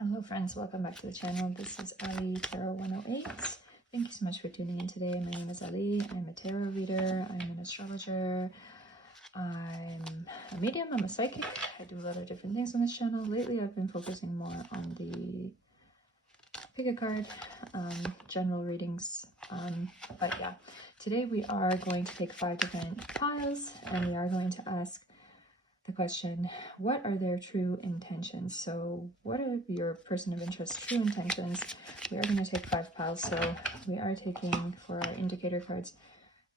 Hello friends, welcome back to the channel. This is Allie Tarot 108. Thank you so much for tuning in today. My name is Allie. I'm a tarot reader. I'm an astrologer. I'm a medium. I'm a psychic. I do a lot of different things on this channel. Lately I've been focusing more on the pick a card, general readings. But yeah, today we are going to take 5 different piles and we are going to ask the question, what are their true intentions? So what are your person of interest true intentions? We are going to take 5 piles. So we are taking, for our indicator cards,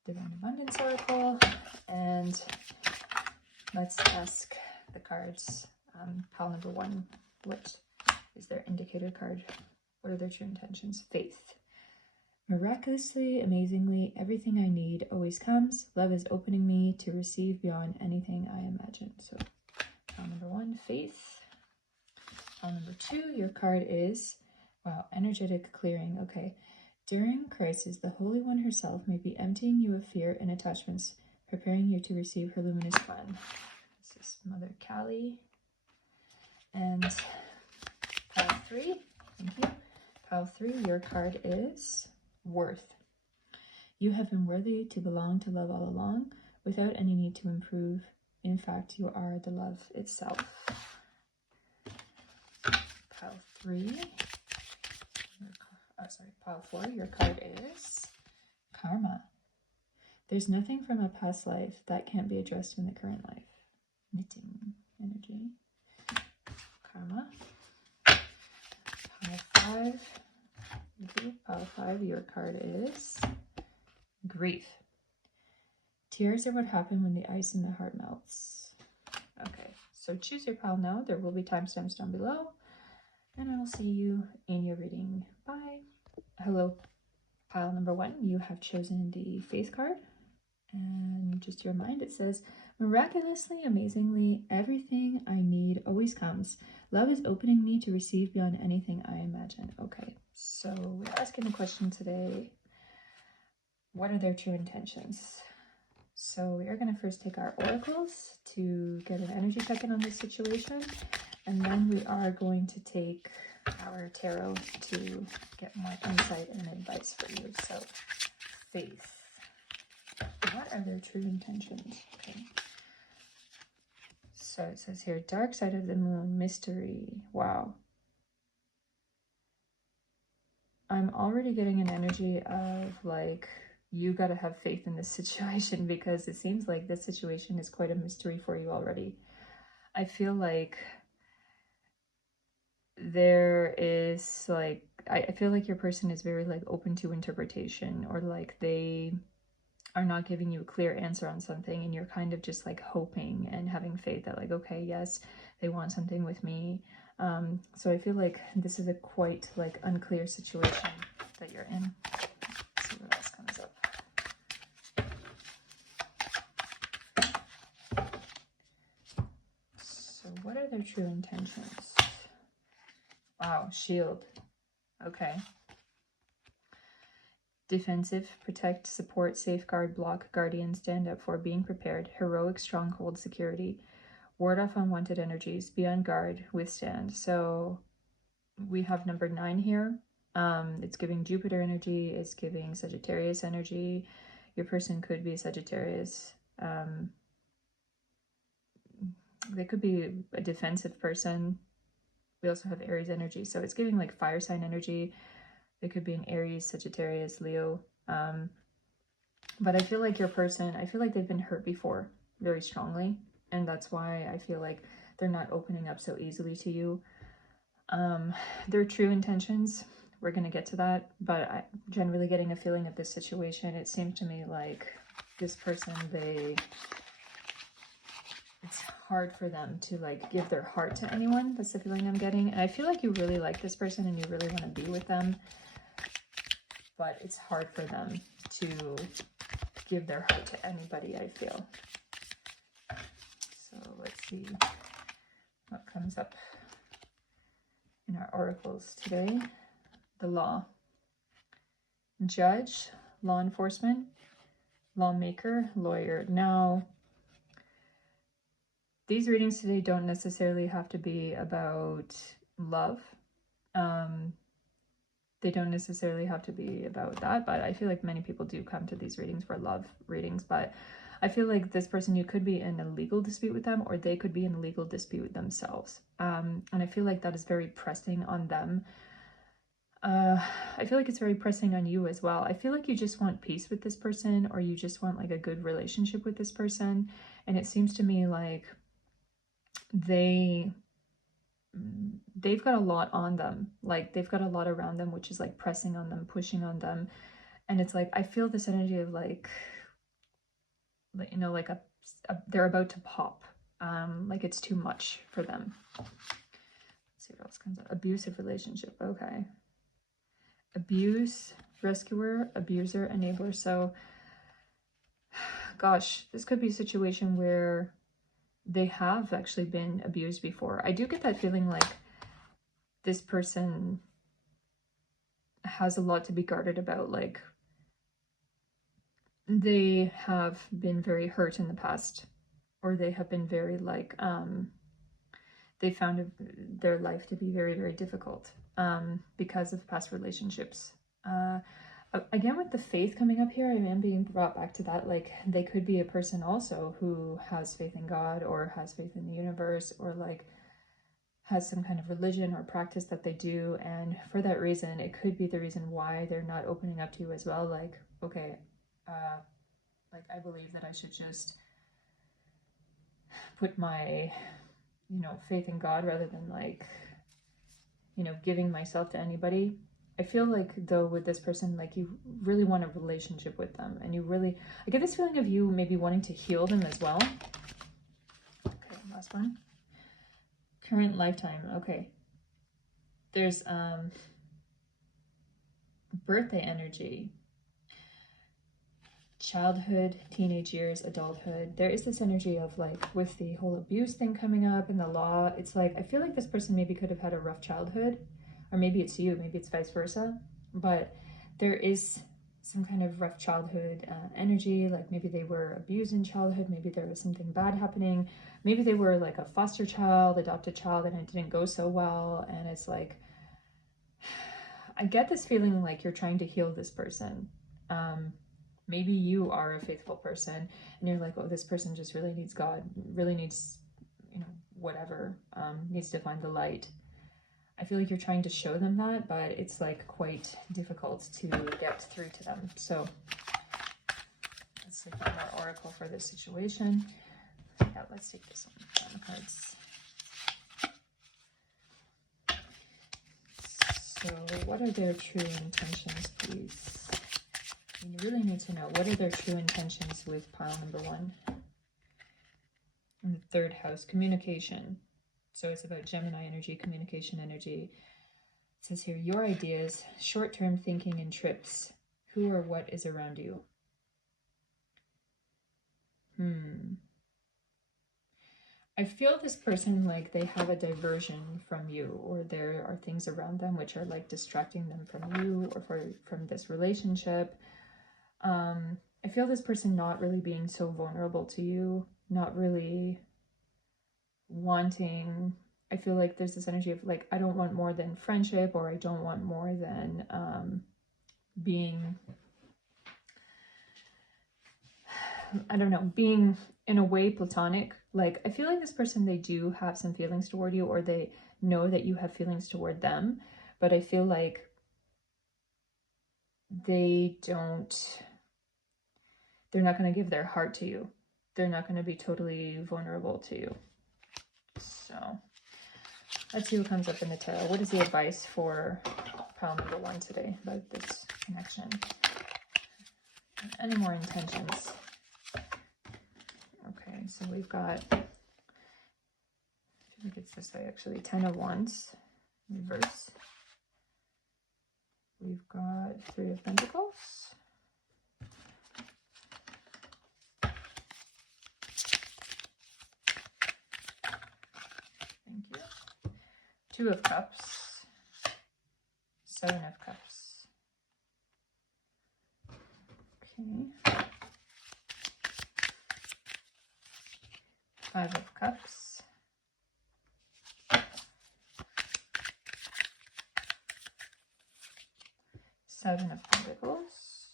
Divine Abundance Oracle, and let's ask the cards. Pile number 1, what is their indicator card? What are their true intentions? Faith. Miraculously, amazingly, everything I need always comes. Love is opening me to receive beyond anything I imagine. So, pile number 1, faith. Pile number 2, your card is, wow, energetic clearing. Okay. During crisis, the Holy One herself may be emptying you of fear and attachments, preparing you to receive her luminous plan. This is Mother Callie. And pile 3, thank you. Pile 3, your card is worth. You have been worthy to belong to love all along, without any need to improve. In fact, you are the love itself. Pile 3. Pile 4. Your card is karma. There's nothing from a past life that can't be addressed in the current life. Knitting energy. Karma. Pile 5. Pile 5, your card is grief. Tears are what happen when the ice in the heart melts. Okay, so choose your pile now. There will be timestamps down below. And I will see you in your reading. Bye. Hello, pile number 1. You have chosen the faith card. And just your mind, it says, miraculously, amazingly, everything I need always comes. Love is opening me to receive beyond anything I imagine. Okay, so we're asking the question today, what are their true intentions? So we are going to first take our oracles to get an energy check-in on this situation. And then we are going to take our tarot to get more insight and advice for you. So faith. What are their true intentions? Okay. So it says here, dark side of the moon, mystery. Wow. I'm already getting an energy of like, you got to have faith in this situation because it seems like this situation is quite a mystery for you already. I feel like there is like, I feel like your person is very like open to interpretation, or like they are not giving you a clear answer on something and you're kind of just like hoping and having faith that like, okay, yes, they want something with me. So I feel like this is a quite like unclear situation that you're in. Let's see what else comes up. So what are their true intentions? Wow, shield. Okay. Defensive, protect, support, safeguard, block, guardian, stand up for, being prepared, heroic, stronghold, security, ward off unwanted energies, be on guard, withstand. So we have number 9 here. It's giving Jupiter energy, it's giving Sagittarius energy. Your person could be Sagittarius. They could be a defensive person. We also have Aries energy. So it's giving like fire sign energy. It could be an Aries, Sagittarius, Leo. But I feel like your person, I feel like they've been hurt before very strongly. And that's why I feel like they're not opening up so easily to you. Their true intentions, we're going to get to that. But I'm generally getting a feeling of this situation. It seems to me like this person, it's hard for them to like give their heart to anyone. That's the feeling I'm getting. And I feel like you really like this person and you really want to be with them. But it's hard for them to give their heart to anybody, I feel. So let's see what comes up in our oracles today. The law. Judge, law enforcement, lawmaker, lawyer. Now, these readings today don't necessarily have to be about love. They don't necessarily have to be about that, but I feel like many people do come to these readings for love readings. But I feel like this person, you could be in a legal dispute with them, or they could be in a legal dispute with themselves. And I feel like that is very pressing on them. I feel like it's very pressing on you as well. I feel like you just want peace with this person, or you just want like a good relationship with this person. And it seems to me like they've got a lot on them, like they've got a lot around them, which is like pressing on them, pushing on them. And it's like, I feel this energy of like you know, like they're about to pop, like it's too much for them. Let's see what else comes up. Abusive relationship. Okay, abuse, rescuer, abuser, enabler. So gosh, this could be a situation where they have actually been abused before. I do get that feeling like this person has a lot to be guarded about. Like they have been very hurt in the past, or they have been very like they found their life to be very, very difficult because of past relationships. Again, with the faith coming up here, I am being brought back to that. Like they could be a person also who has faith in God, or has faith in the universe, or like has some kind of religion or practice that they do, and for that reason it could be the reason why they're not opening up to you as well. Like, okay, like I believe that I should just put my, you know, faith in God rather than like, you know, giving myself to anybody. I feel like though with this person, like you really want a relationship with them, and you really, I get this feeling of you maybe wanting to heal them as well. Okay, last one. Current lifetime. Okay, there's birthday energy, childhood, teenage years, adulthood. There is this energy of like with the whole abuse thing coming up and the law, it's like I feel like this person maybe could have had a rough childhood, or maybe it's you, maybe it's vice versa, but there is some kind of rough childhood energy. Like maybe they were abused in childhood, maybe there was something bad happening, maybe they were like a foster child, adopted child, and it didn't go so well. And it's like I get this feeling like you're trying to heal this person. Maybe you are a faithful person and you're like, oh, this person just really needs God, really needs, you know, whatever, needs to find the light. I feel like you're trying to show them that, but it's like quite difficult to get through to them. So let's take one more oracle for this situation. Yeah, let's take this one. Cards. So what are their true intentions, please? You really need to know, what are their true intentions with pile number 1? In the 3rd house, communication. So it's about Gemini energy, communication energy. It says here, your ideas, short-term thinking and trips. Who or what is around you? I feel this person like they have a diversion from you, or there are things around them which are like distracting them from you, or from this relationship. I feel this person not really being so vulnerable to you, not really wanting, I feel like there's this energy of like, I don't want more than friendship, or I don't want more than being, I don't know, being in a way platonic. Like I feel like this person, they do have some feelings toward you, or they know that you have feelings toward them, but I feel like they're not going to give their heart to you. They're not going to be totally vulnerable to you. So let's see what comes up in the tarot. What is the advice for pile number 1 today about this connection? Any more intentions? Okay, so we've got, I feel like it's this way actually, 10 of Wands, reverse. We've got 3 of Pentacles. Thank you. 2 of Cups. 7 of Cups. Okay. 5 of Cups. Seven of Pentacles.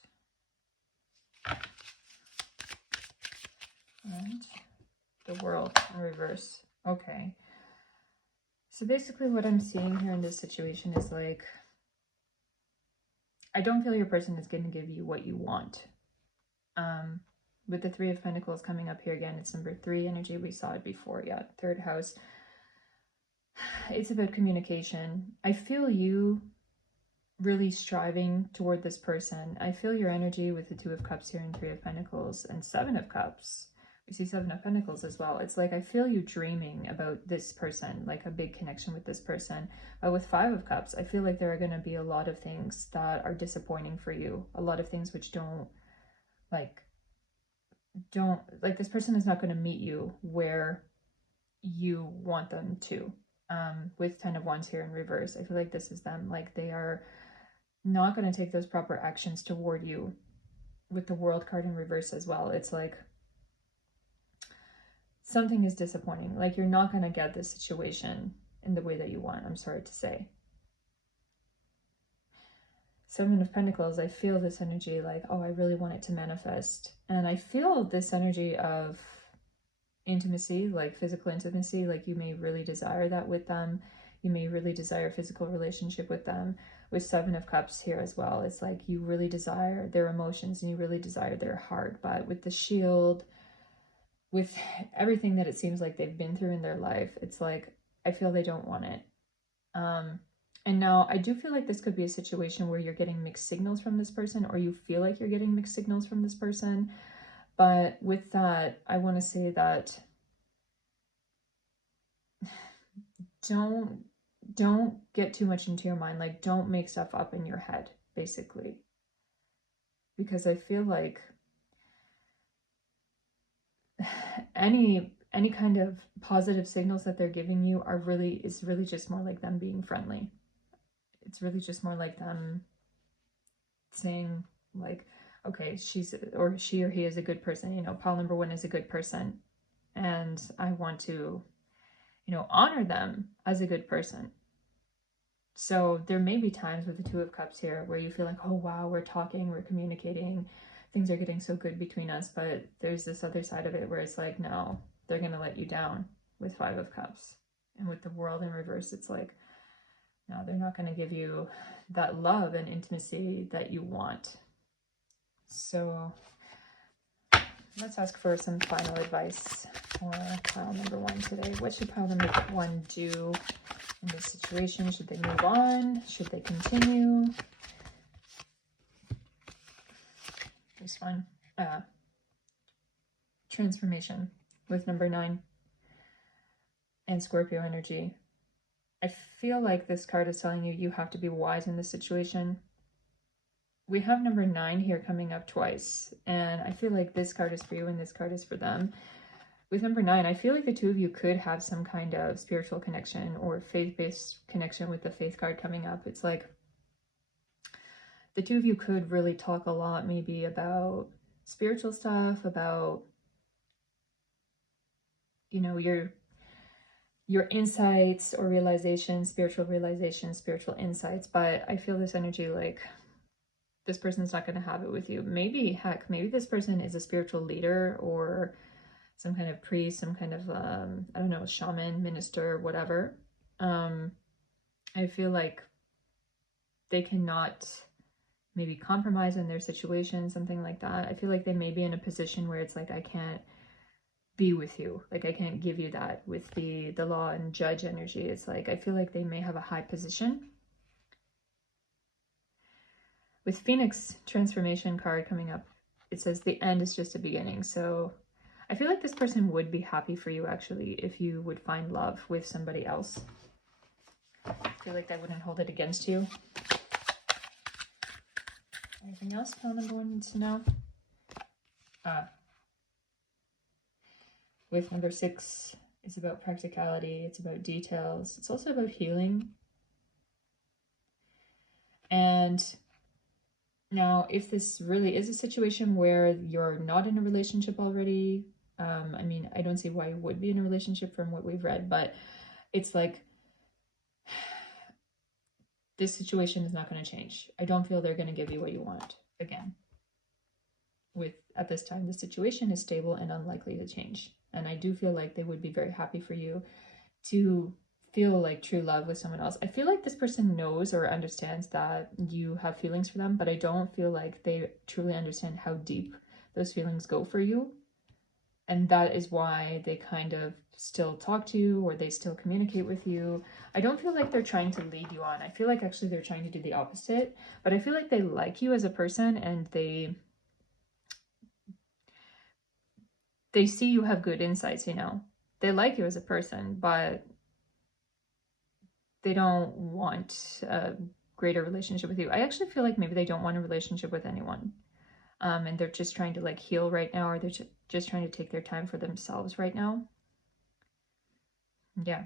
And the World in reverse. Okay. So basically what I'm seeing here in this situation is like, I don't feel your person is going to give you what you want. With the Three of Pentacles coming up here again, it's number 3 energy. We saw it before. Yeah, 3rd house. It's about communication. I feel you really striving toward this person. I feel your energy with the 2 of Cups here and 3 of Pentacles and 7 of Cups. We see 7 of Pentacles as well. It's like I feel you dreaming about this person, like a big connection with this person. But with 5 of Cups, I feel like there are going to be a lot of things that are disappointing for you. A lot of things which don't this person is not going to meet you where you want them to. With 10 of Wands here in reverse, I feel like this is them. Like they are not going to take those proper actions toward you. With the World card in reverse as well, it's like something is disappointing. Like you're not going to get this situation in the way that you want, I'm sorry to say. 7 of Pentacles, I feel this energy like, oh, I really want it to manifest. And I feel this energy of intimacy, like physical intimacy, like you may really desire that with them. You may really desire a physical relationship with them. With 7 of Cups here as well, it's like you really desire their emotions and you really desire their heart. But with the Shield, with everything that it seems like they've been through in their life, it's like, I feel they don't want it. And now I do feel like this could be a situation where you're getting mixed signals from this person, or you feel like you're getting mixed signals from this person. But with that, I want to say that don't get too much into your mind. Like, don't make stuff up in your head, basically. Because I feel like any kind of positive signals that they're giving you is really just more like them being friendly. It's really just more like them saying like, okay, she or he is a good person. You know, pile number 1 is a good person. And I want to, you know, honor them as a good person. So there may be times with the 2 of Cups here where you feel like, oh, wow, we're talking, we're communicating, things are getting so good between us. But there's this other side of it where it's like, no, they're going to let you down with 5 of Cups. And with the World in reverse, it's like, no, they're not going to give you that love and intimacy that you want. So let's ask for some final advice for pile number 1 today. What should pile number 1 do in this situation? Should they move on? Should they continue? This one, transformation with number 9 and Scorpio energy. I feel like this card is telling you you have to be wise in this situation. We have number 9 here coming up twice, and I feel like this card is for you and this card is for them. With number 9, I feel like the 2 of you could have some kind of spiritual connection or faith-based connection with the Faith card coming up. It's like the 2 of you could really talk a lot maybe about spiritual stuff, about, you know, your insights or realizations, spiritual insights. But I feel this energy like this person's not going to have it with you. Maybe, heck, maybe this person is a spiritual leader or some kind of priest, some kind of, I don't know, shaman, minister, whatever. I feel like they cannot maybe compromise in their situation, something like that. I feel like they may be in a position where it's like, I can't be with you. Like, I can't give you that with the law and judge energy. It's like, I feel like they may have a high position. With Phoenix transformation card coming up, it says the end is just a beginning. So I feel like this person would be happy for you, actually, if you would find love with somebody else. I feel like they wouldn't hold it against you. Anything else pile number 1 needs to know? With number 6, it's about practicality. It's about details. It's also about healing. And now, if this really is a situation where you're not in a relationship already, I mean, I don't see why you would be in a relationship from what we've read, but it's like this situation is not going to change. I don't feel they're going to give you what you want again. At this time, the situation is stable and unlikely to change. And I do feel like they would be very happy for you to feel like true love with someone else. I feel like this person knows or understands that you have feelings for them, but I don't feel like they truly understand how deep those feelings go for you. And that is why they kind of still talk to you, or they still communicate with you. I don't feel like they're trying to lead you on. I feel like actually they're trying to do the opposite, but I feel like they like you as a person, and they see you have good insights, you know. They like you as a person, but they don't want a greater relationship with you. I actually feel like maybe they don't want a relationship with anyone. And they're just trying to like heal right now, or they're just trying to take their time for themselves right now. Yeah.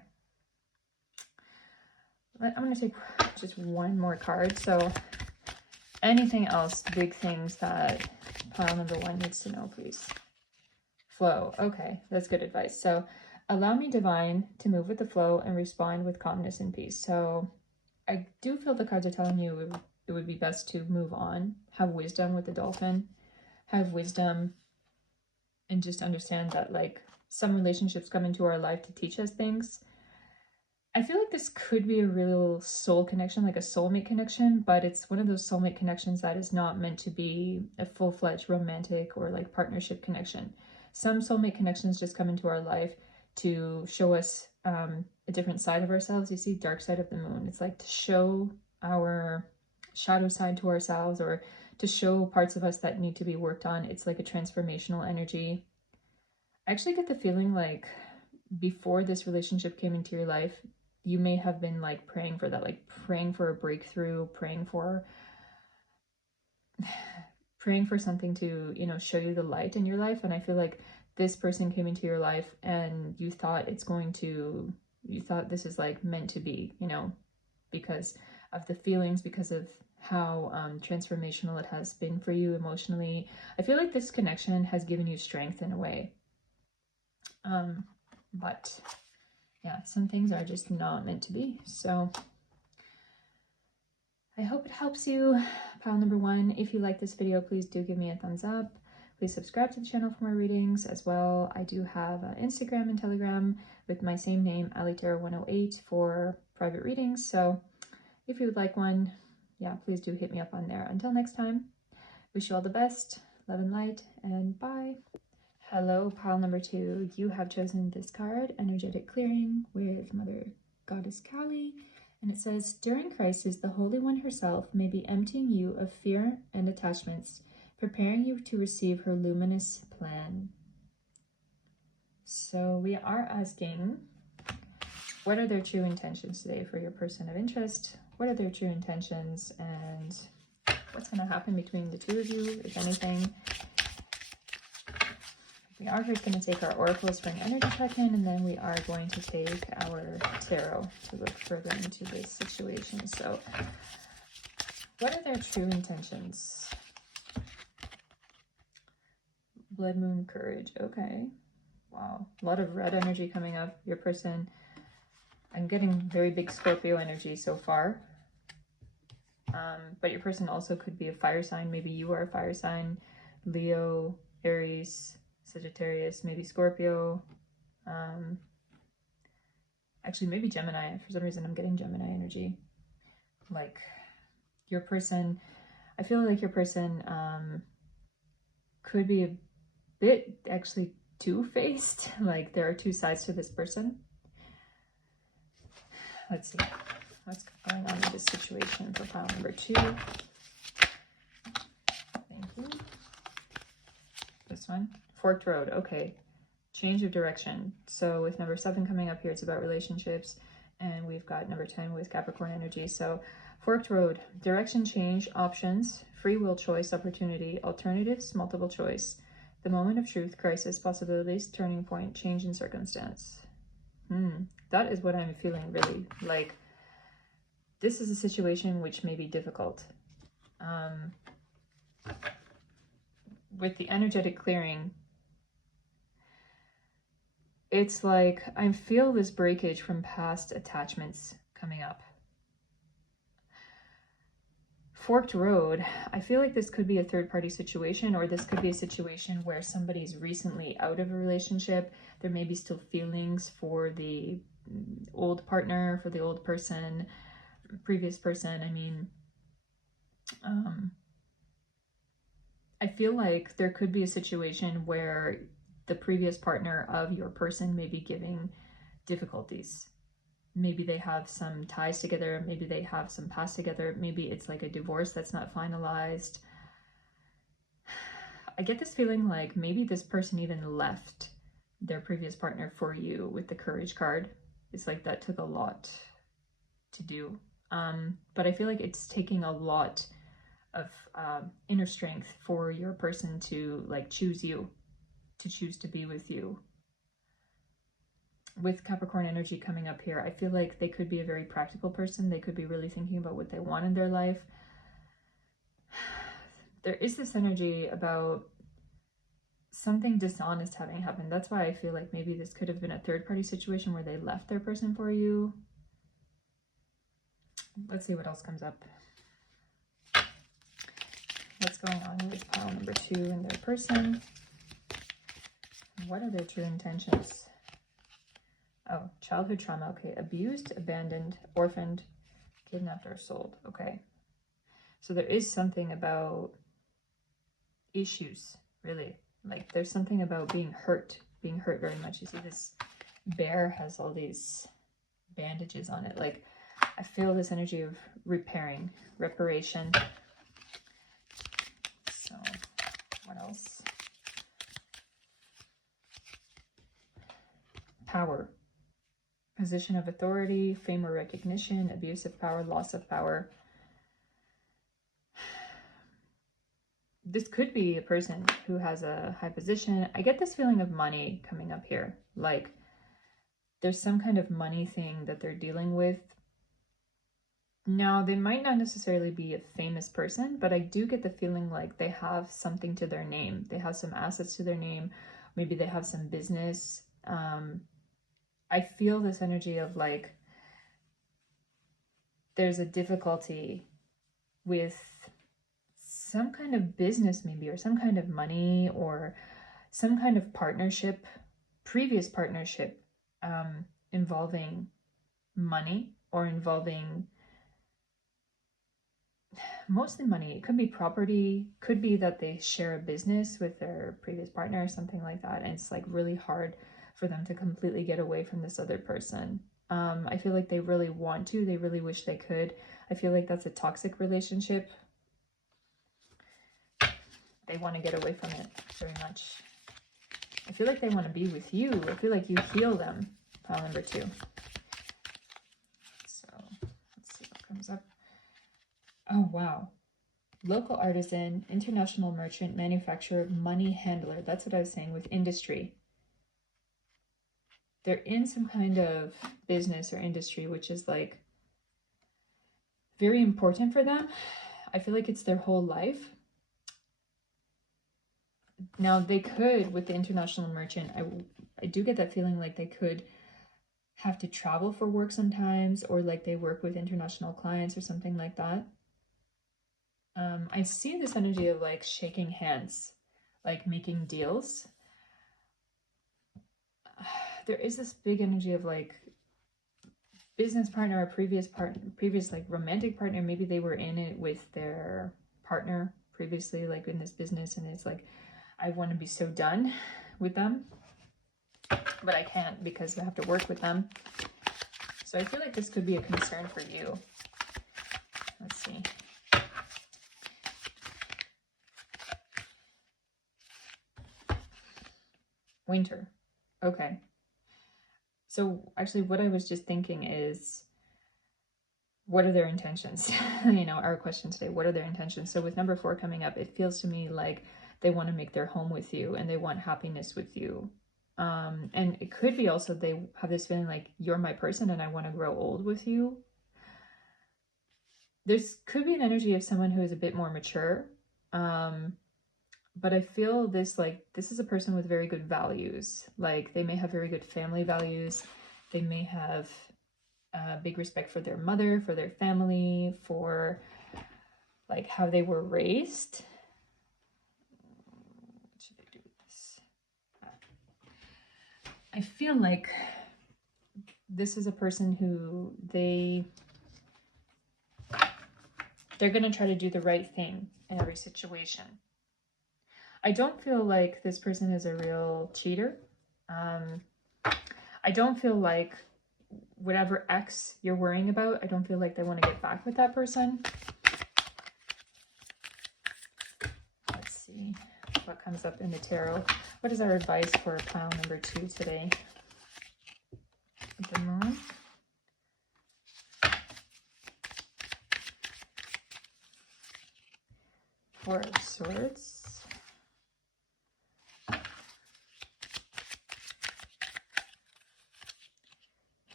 I'm going to take just one more card. So anything else, big things that pile number 1 needs to know, please? Flow. Okay, that's good advice. So allow me, divine, to move with the flow and respond with calmness and peace. So I do feel the cards are telling you it would be best to move on, have wisdom with the dolphin, have wisdom, and just understand that like some relationships come into our life to teach us things. I feel like this could be a real soul connection, like a soulmate connection, but it's one of those soulmate connections that is not meant to be a full-fledged romantic or like partnership connection. Some soulmate connections just come into our life to show us a different side of ourselves. You see, dark side of the moon. It's like to show our shadow side to ourselves, or to show parts of us that need to be worked on. It's like a transformational energy. I actually get the feeling like before this relationship came into your life, you may have been like praying for that, like praying for a breakthrough, praying for something to, you know, show you the light in your life. And I feel like this person came into your life and you thought this is like meant to be, you know, because of the feelings, because of how transformational it has been for you emotionally. I feel like this connection has given you strength in a way. But yeah, some things are just not meant to be. So I hope it helps you, pile number 1. If you like this video, please do give me a thumbs up. Please subscribe to the channel for more readings as well. I do have Instagram and Telegram with my same name, Allie 108, for private readings. So if you would like one, yeah, please do hit me up on there. Until next time, wish you all the best, love and light, and bye. Hello, pile number 2. You have chosen this card, Energetic Clearing, with Mother Goddess Kali. And it says, during crisis, the Holy One herself may be emptying you of fear and attachments, preparing you to receive her luminous plan. So we are asking, what are their true intentions today for your person of interest? What are their true intentions, and what's going to happen between the two of you, if anything? We are first going to take our Oracle Spring Energy check-in, and then we are going to take our Tarot to look further into this situation. So, what are their true intentions? Blood Moon Courage. Okay. Wow. A lot of red energy coming up. Your person, I'm getting very big Scorpio energy so far. But your person also could be a fire sign. Maybe you are a fire sign. Leo, Aries, Sagittarius, maybe Scorpio, actually maybe Gemini. For some reason I'm getting Gemini energy. Like your person, I feel like your person could be a bit actually two-faced. Like there are two sides to this person. Let's see what's going on in this situation for pile number 2. Thank you. This one, forked road. Okay, change of direction. So with number 7 coming up here, it's about relationships, and we've got number 10 with Capricorn energy. So forked road, direction change, options, free will, choice, opportunity, alternatives, multiple choice, the moment of truth, crisis, possibilities, turning point, change in circumstance. That is what I'm feeling, really. Like this is a situation which may be difficult. With the energetic clearing, it's like I feel this breakage from past attachments coming up. forked road. I feel like this could be a third-party situation, or this could be a situation where somebody's recently out of a relationship. There may be still feelings for the old partner, for the old person, previous person. I mean, I feel like there could be a situation where the previous partner of your person may be giving difficulties. Maybe they have some ties together, maybe they have some past together, maybe it's like a divorce that's not finalized. I get this feeling like maybe this person even left their previous partner for you with the Courage card. It's like that took a lot to do. But I feel like it's taking a lot of inner strength for your person to like choose you, to choose to be with you. With Capricorn energy coming up here, I feel like they could be a very practical person. They could be really thinking about what they want in their life. There is this energy about something dishonest having happened. That's why I feel like maybe this could have been a third-party situation where they left their person for you. Let's see what else comes up. What's going on with pile number 2 and their person? What are their true intentions? Oh, childhood trauma. Okay, abused, abandoned, orphaned, kidnapped, or sold. Okay. So there is something about issues, really. Like there's something about being hurt very much. You see this bear has all these bandages on it. Like I feel this energy of reparation. So what else? Power. Position of authority, fame or recognition, abuse of power, loss of power. This could be a person who has a high position. I get this feeling of money coming up here. Like there's some kind of money thing that they're dealing with. Now, they might not necessarily be a famous person, but I do get the feeling like they have something to their name. They have some assets to their name. Maybe they have some business. I feel this energy of like there's a difficulty with some kind of business maybe, or some kind of money, or some kind of partnership, previous partnership involving money, or involving mostly money. It could be property, could be that they share a business with their previous partner or something like that, and it's like really hard for them to completely get away from this other person. I feel like they really want to, they really wish they could. I feel like that's a toxic relationship. They want to get away from it very much. I feel like they want to be with you. I feel like you heal them. Pile number 2. So let's see what comes up. Oh, wow. Local artisan, international merchant, manufacturer, money handler. That's what I was saying with industry. They're in some kind of business or industry, which is like very important for them. I feel like it's their whole life. Now they could, with the international merchant, I do get that feeling like they could have to travel for work sometimes, or like they work with international clients or something like that. I see this energy of like shaking hands, like making deals. There is this big energy of like business partner or previous like romantic partner. Maybe they were in it with their partner previously, like in this business, and it's like, I want to be so done with them, but I can't because I have to work with them. So I feel like this could be a concern for you. Let's see. Winter. Okay. So actually what I was just thinking is, what are their intentions? You know, our question today, what are their intentions? So with number 4 coming up, it feels to me like they want to make their home with you and they want happiness with you. And it could be also they have this feeling like, you're my person and I want to grow old with you. There's could be an energy of someone who is a bit more mature. But I feel this like, this is a person with very good values. Like they may have very good family values. They may have big respect for their mother, for their family, for like how they were raised. What should I do with this? I feel like this is a person who they're going to try to do the right thing in every situation. I don't feel like this person is a real cheater. I don't feel like whatever ex you're worrying about, I don't feel like they want to get back with that person. Let's see what comes up in the tarot. What is our advice for pile number 2 today? The moon. Four of Swords.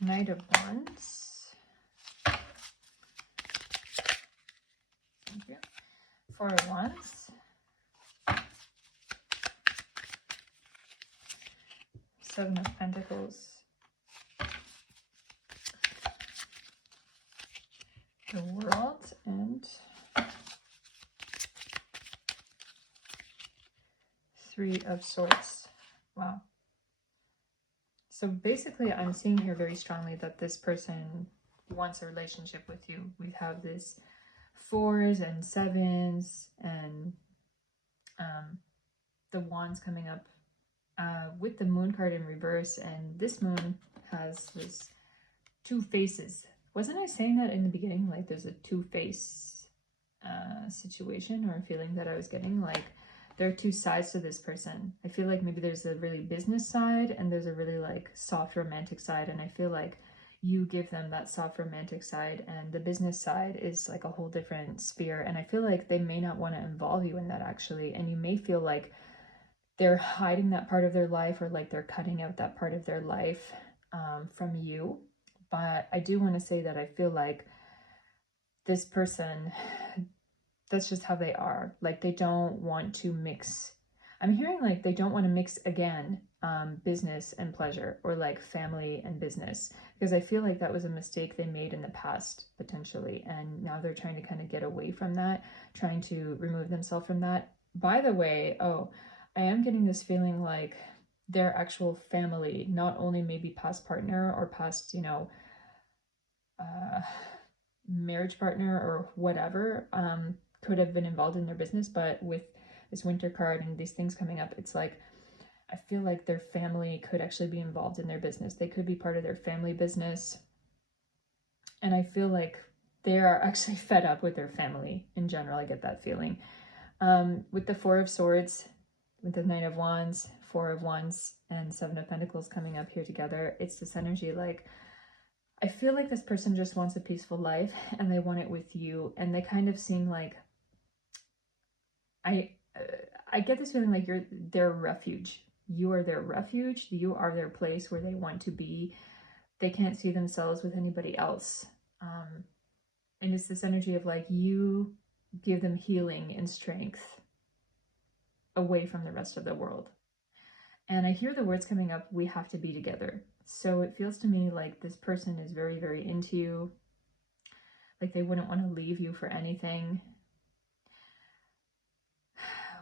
Knight of Wands. Thank you. Four of Wands. Seven of Pentacles. The World and Three of Swords. Wow. So basically, I'm seeing here very strongly that this person wants a relationship with you. We have this 4s and 7s and the Wands coming up with the Moon card in reverse. And this moon has this 2 faces. Wasn't I saying that in the beginning? Like there's a 2-face situation or feeling that I was getting. Like there are 2 sides to this person. I feel like maybe there's a really business side and there's a really like soft romantic side. And I feel like you give them that soft romantic side and the business side is like a whole different sphere. And I feel like they may not want to involve you in that actually. And you may feel like they're hiding that part of their life or like they're cutting out that part of their life from you. But I do want to say that I feel like this person, that's just how they are. Like they don't want to mix. I'm hearing like they don't want to mix again business and pleasure or like family and business, because I feel like that was a mistake they made in the past potentially. And now they're trying to kind of get away from that, trying to remove themselves from that. By the way, I am getting this feeling like their actual family, not only maybe past partner or past, you know, marriage partner or whatever, could have been involved in their business, but with this Winter card and these things coming up, it's like I feel like their family could actually be involved in their business. They could be part of their family business. And I feel like they are actually fed up with their family in general. I get that feeling. With the Four of Swords, with the Knight of Wands, Four of Wands, and Seven of Pentacles coming up here together, it's this energy like, I feel like this person just wants a peaceful life and they want it with you. And they kind of seem like, I get this feeling like you're their refuge. You are their refuge. You are their place where they want to be. They can't see themselves with anybody else. And it's this energy of like, you give them healing and strength away from the rest of the world. And I hear the words coming up, we have to be together. So it feels to me like this person is very, very into you. Like they wouldn't want to leave you for anything.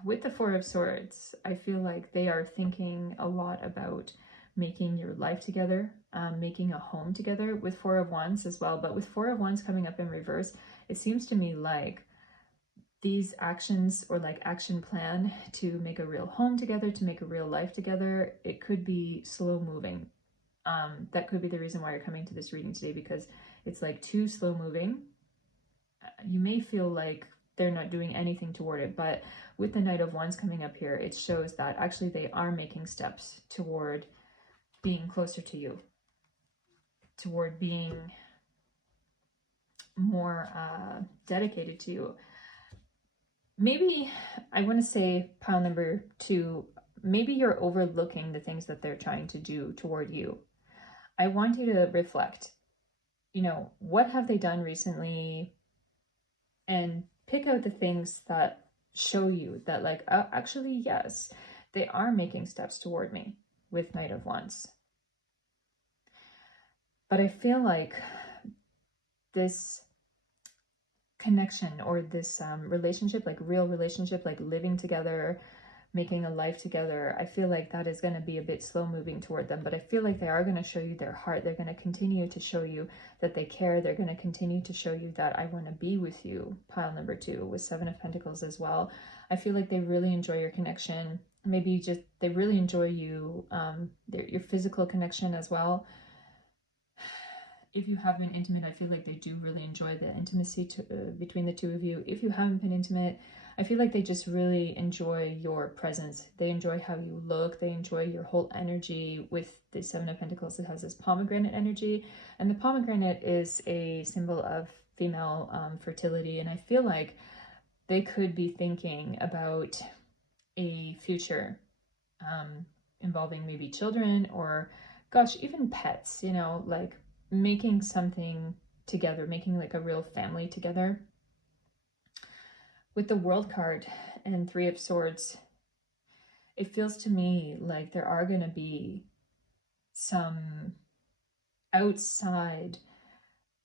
With the Four of Swords, I feel like they are thinking a lot about making your life together, making a home together, with Four of Wands as well. But with Four of Wands coming up in reverse, it seems to me like these actions or like action plan to make a real home together, to make a real life together, it could be slow moving. That could be the reason why you're coming to this reading today, because it's like too slow moving. You may feel like they're not doing anything toward it, but with the Knight of Wands coming up here, it shows that actually they are making steps toward being closer to you, toward being more dedicated to you. Maybe I want to say pile number 2, maybe you're overlooking the things that they're trying to do toward you. I want you to reflect, you know, what have they done recently, and pick out the things that show you that like, oh, actually, yes, they are making steps toward me with Knight of Wands. But I feel like this connection or this relationship, like real relationship, like living together, making a life together, I feel like that is going to be a bit slow moving toward them. But I feel like they are going to show you their heart. They're going to continue to show you that they care. They're going to continue to show you that I want to be with you. Pile number 2 with 7 of Pentacles as well. I feel like they really enjoy your connection. Maybe just they really enjoy you, your physical connection as well. If you have been intimate, I feel like they do really enjoy the intimacy between the two of you. If you haven't been intimate, I feel like they just really enjoy your presence. They enjoy how you look. They enjoy your whole energy. With the 7 of Pentacles, it has this pomegranate energy. And the pomegranate is a symbol of female fertility. And I feel like they could be thinking about a future involving maybe children or, gosh, even pets, you know, like making something together, making like a real family together. With the World card and 3 of Swords, it feels to me like there are going to be some outside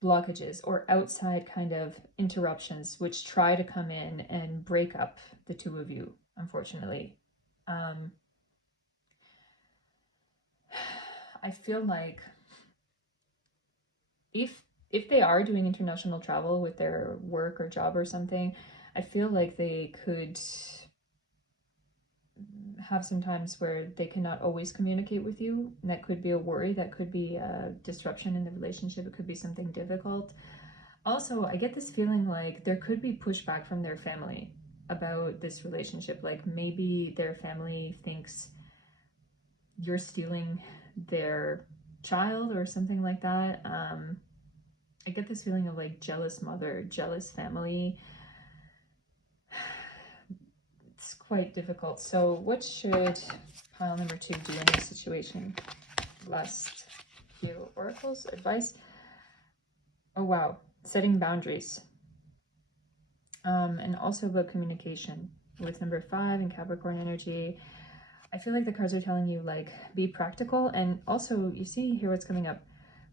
blockages or outside kind of interruptions which try to come in and break up the two of you, unfortunately. I feel like if they are doing international travel with their work or job or something, I feel like they could have some times where they cannot always communicate with you. And that could be a worry, that could be a disruption in the relationship, it could be something difficult. Also, I get this feeling like there could be pushback from their family about this relationship. Like maybe their family thinks you're stealing their child or something like that. I get this feeling of like jealous mother, jealous family. It's quite difficult. So what should pile number 2 do in this situation? Last few oracles, advice. Oh wow, setting boundaries. And also about communication with number 5 and Capricorn energy. I feel like the cards are telling you, like, be practical. And also, you see here what's coming up.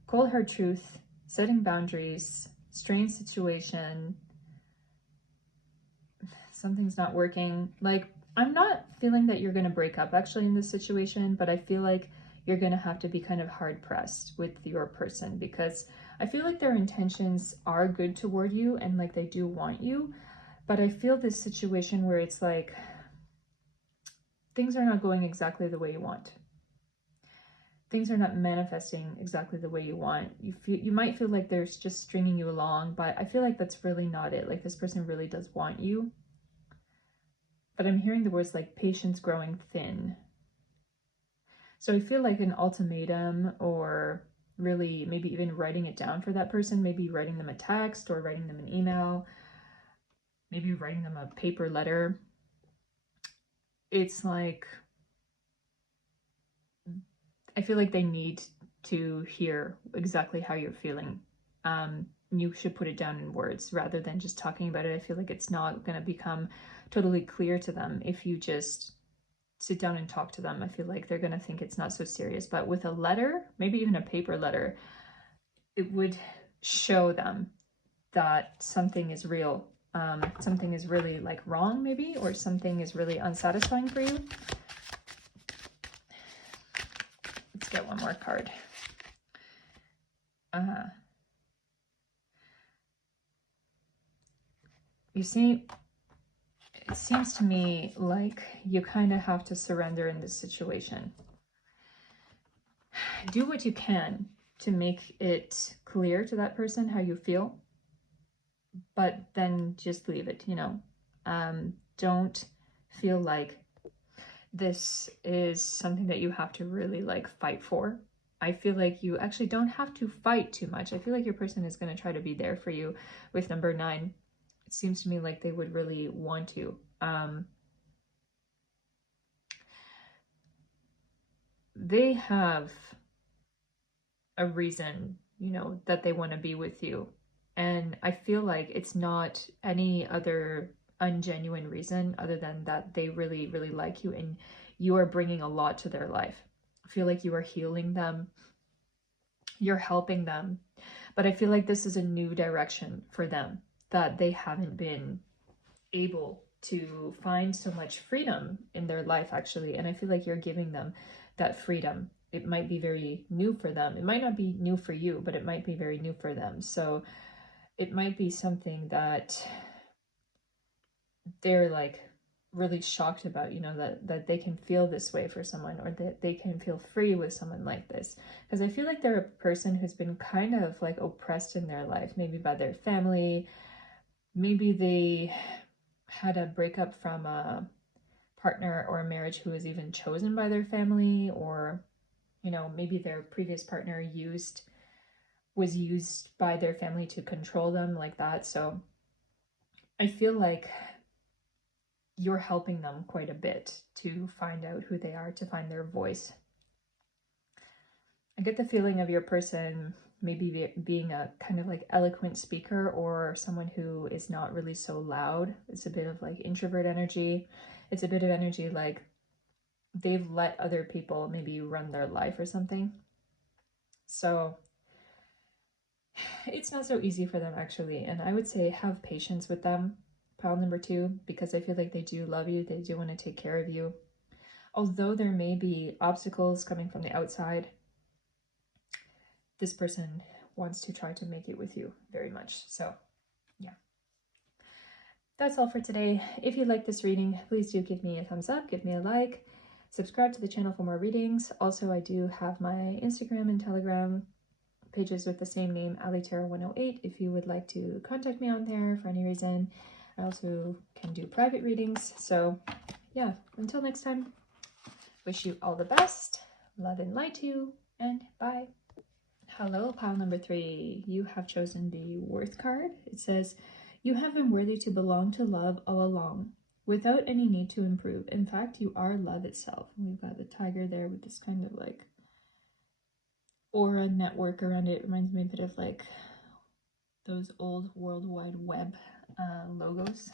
Cold hard truth, setting boundaries, strange situation, something's not working. Like, I'm not feeling that you're going to break up actually in this situation, but I feel like you're going to have to be kind of hard pressed with your person, because I feel like their intentions are good toward you and like they do want you. But I feel this situation where it's like things are not going exactly the way you want. Things are not manifesting exactly the way you want. You might feel like they're just stringing you along, but I feel like that's really not it. Like this person really does want you. But I'm hearing the words like patience growing thin. So I feel like an ultimatum, or really maybe even writing it down for that person, maybe writing them a text or writing them an email, maybe writing them a paper letter. It's like, I feel like they need to hear exactly how you're feeling. You should put it down in words rather than just talking about it. I feel like it's not going to become totally clear to them if you just sit down and talk to them. I feel like they're going to think it's not so serious. But with a letter, maybe even a paper letter, it would show them that something is real. Something is really like wrong maybe, or something is really unsatisfying for you. Let's get one more card. You see, it seems to me like you kind of have to surrender in this situation. Do what you can to make it clear to that person how you feel, but then just leave it, you know. Don't feel like this is something that you have to really like fight for. I feel like you actually don't have to fight too much. I feel like your person is going to try to be there for you with number 9. It seems to me like they would really want to. They have a reason, you know, that they want to be with you. And I feel like it's not any other ungenuine reason other than that they really, really like you and you are bringing a lot to their life. I feel like you are healing them. You're helping them. But I feel like this is a new direction for them. that they haven't been able to find so much freedom in their life, actually. And I feel like you're giving them that freedom. It might be very new for them. It might not be new for you, but it might be very new for them. So it might be something that they're like really shocked about, you know, that they can feel this way for someone, or that they can feel free with someone like this. Because I feel like they're a person who's been kind of like oppressed in their life, maybe by their family. Maybe they had a breakup from a partner or a marriage who was even chosen by their family, or, you know, maybe their previous partner was used by their family to control them, like that. So I feel like you're helping them quite a bit to find out who they are, to find their voice. I get the feeling of your person maybe being a kind of like eloquent speaker, or someone who is not really so loud. It's a bit of like introvert energy. It's a bit of energy like they've let other people maybe run their life or something. So it's not so easy for them, actually. And I would say have patience with them, pile number 2, because I feel like they do love you. They do want to take care of you. Although there may be obstacles coming from the outside, this person wants to try to make it with you very much. So yeah, that's all for today. If you like this reading, please do give me a thumbs up, give me a like, subscribe to the channel for more readings. Also, I do have my Instagram and Telegram pages with the same name, Allie Tarot 108, if you would like to contact me on there for any reason. I also can do private readings. So yeah, until next time, wish you all the best, love and light to you, and bye. Hello, pile number 3. You have chosen the Worth card. It says, you have been worthy to belong to love all along, without any need to improve. In fact, you are love itself. And we've got the tiger there with this kind of like aura network around it. It reminds me a bit of like those old World Wide Web logos.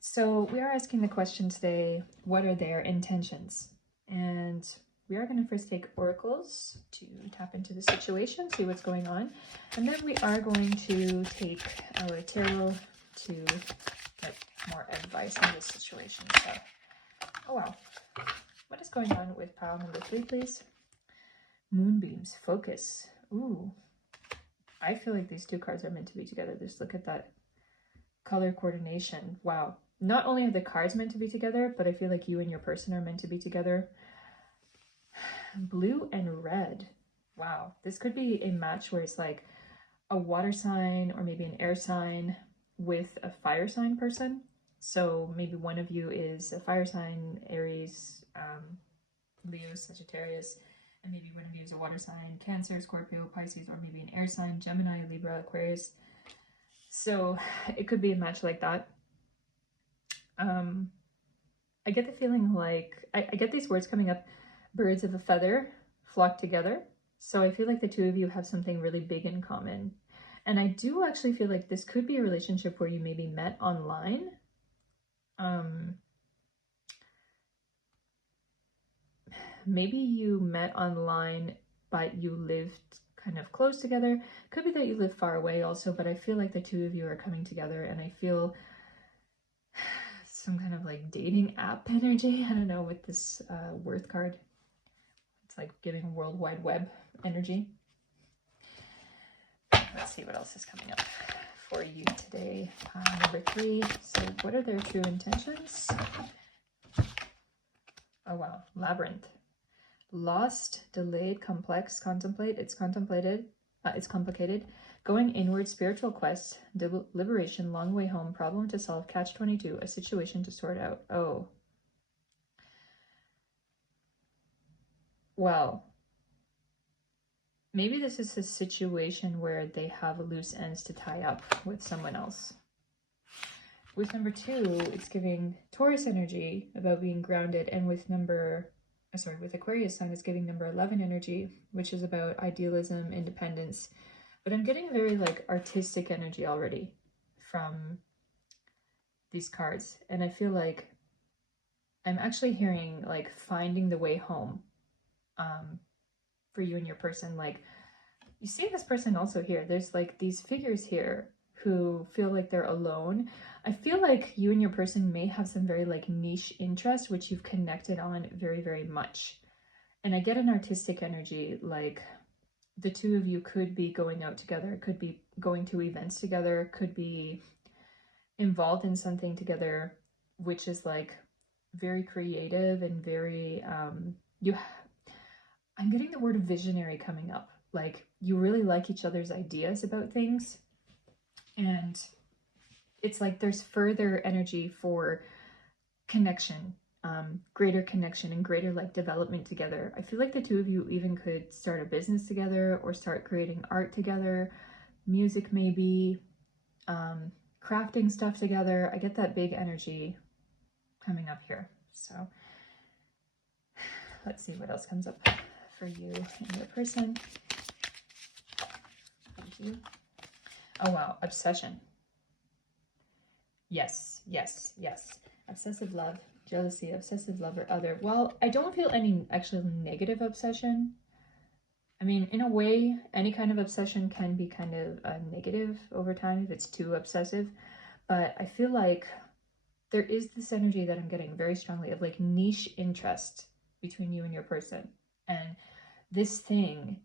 So we are asking the question today, what are their intentions? And we are going to first take oracles to tap into the situation, see what's going on. And then we are going to take our tarot to get more advice on this situation. So, oh wow. What is going on with pile number 3, please? Moonbeams, focus. Ooh. I feel like these 2 cards are meant to be together. Just look at that color coordination. Wow. Not only are the cards meant to be together, but I feel like you and your person are meant to be together. Blue and red. Wow. This could be a match where it's like a water sign or maybe an air sign with a fire sign person. So maybe one of you is a fire sign, Aries, Leo, Sagittarius, and maybe one of you is a water sign, Cancer, Scorpio, Pisces, or maybe an air sign, Gemini, Libra, Aquarius. So it could be a match like that. I get the feeling like, I get these words coming up, birds of a feather flock together. So I feel like the 2 of you have something really big in common. And I do actually feel like this could be a relationship where you maybe met online. Maybe you met online, but you lived kind of close together. Could be that you live far away also, but I feel like the 2 of you are coming together, and I feel some kind of like dating app energy. I don't know, with this Worth card. It's like giving World Wide Web energy. Let's see what else is coming up for you today. Number 3. So what are their true intentions? Oh wow, labyrinth. Lost, delayed, complex, contemplate. It's contemplated. It's complicated. Going inward, spiritual quest, liberation, long way home, problem to solve, catch-22, a situation to sort out. Oh. Well, maybe this is a situation where they have loose ends to tie up with someone else. With number 2, it's giving Taurus energy about being grounded, and with with Aquarius sign, it's giving number 11 energy, which is about idealism, independence. But I'm getting a very like artistic energy already from these cards. And I feel like I'm actually hearing like finding the way home for you and your person. Like you see this person also here. There's like these figures here who feel like they're alone. I feel like you and your person may have some very like niche interest, which you've connected on very, very much. And I get an artistic energy, like the two of you could be going out together, could be going to events together, could be involved in something together, which is like very creative and very, I'm getting the word visionary coming up. Like you really like each other's ideas about things. And it's like there's further energy for connection, greater connection and greater like development together. I feel like the two of you even could start a business together or start creating art together, music maybe, crafting stuff together. I get that big energy coming up here. So let's see what else comes up for you and your person. Thank you. Oh wow, obsession. Yes, yes, yes. Obsessive love, jealousy, obsessive love or other. Well, I don't feel any actual negative obsession. I mean, in a way, any kind of obsession can be kind of negative over time if it's too obsessive. But I feel like there is this energy that I'm getting very strongly of like niche interest between you and your person. And this thing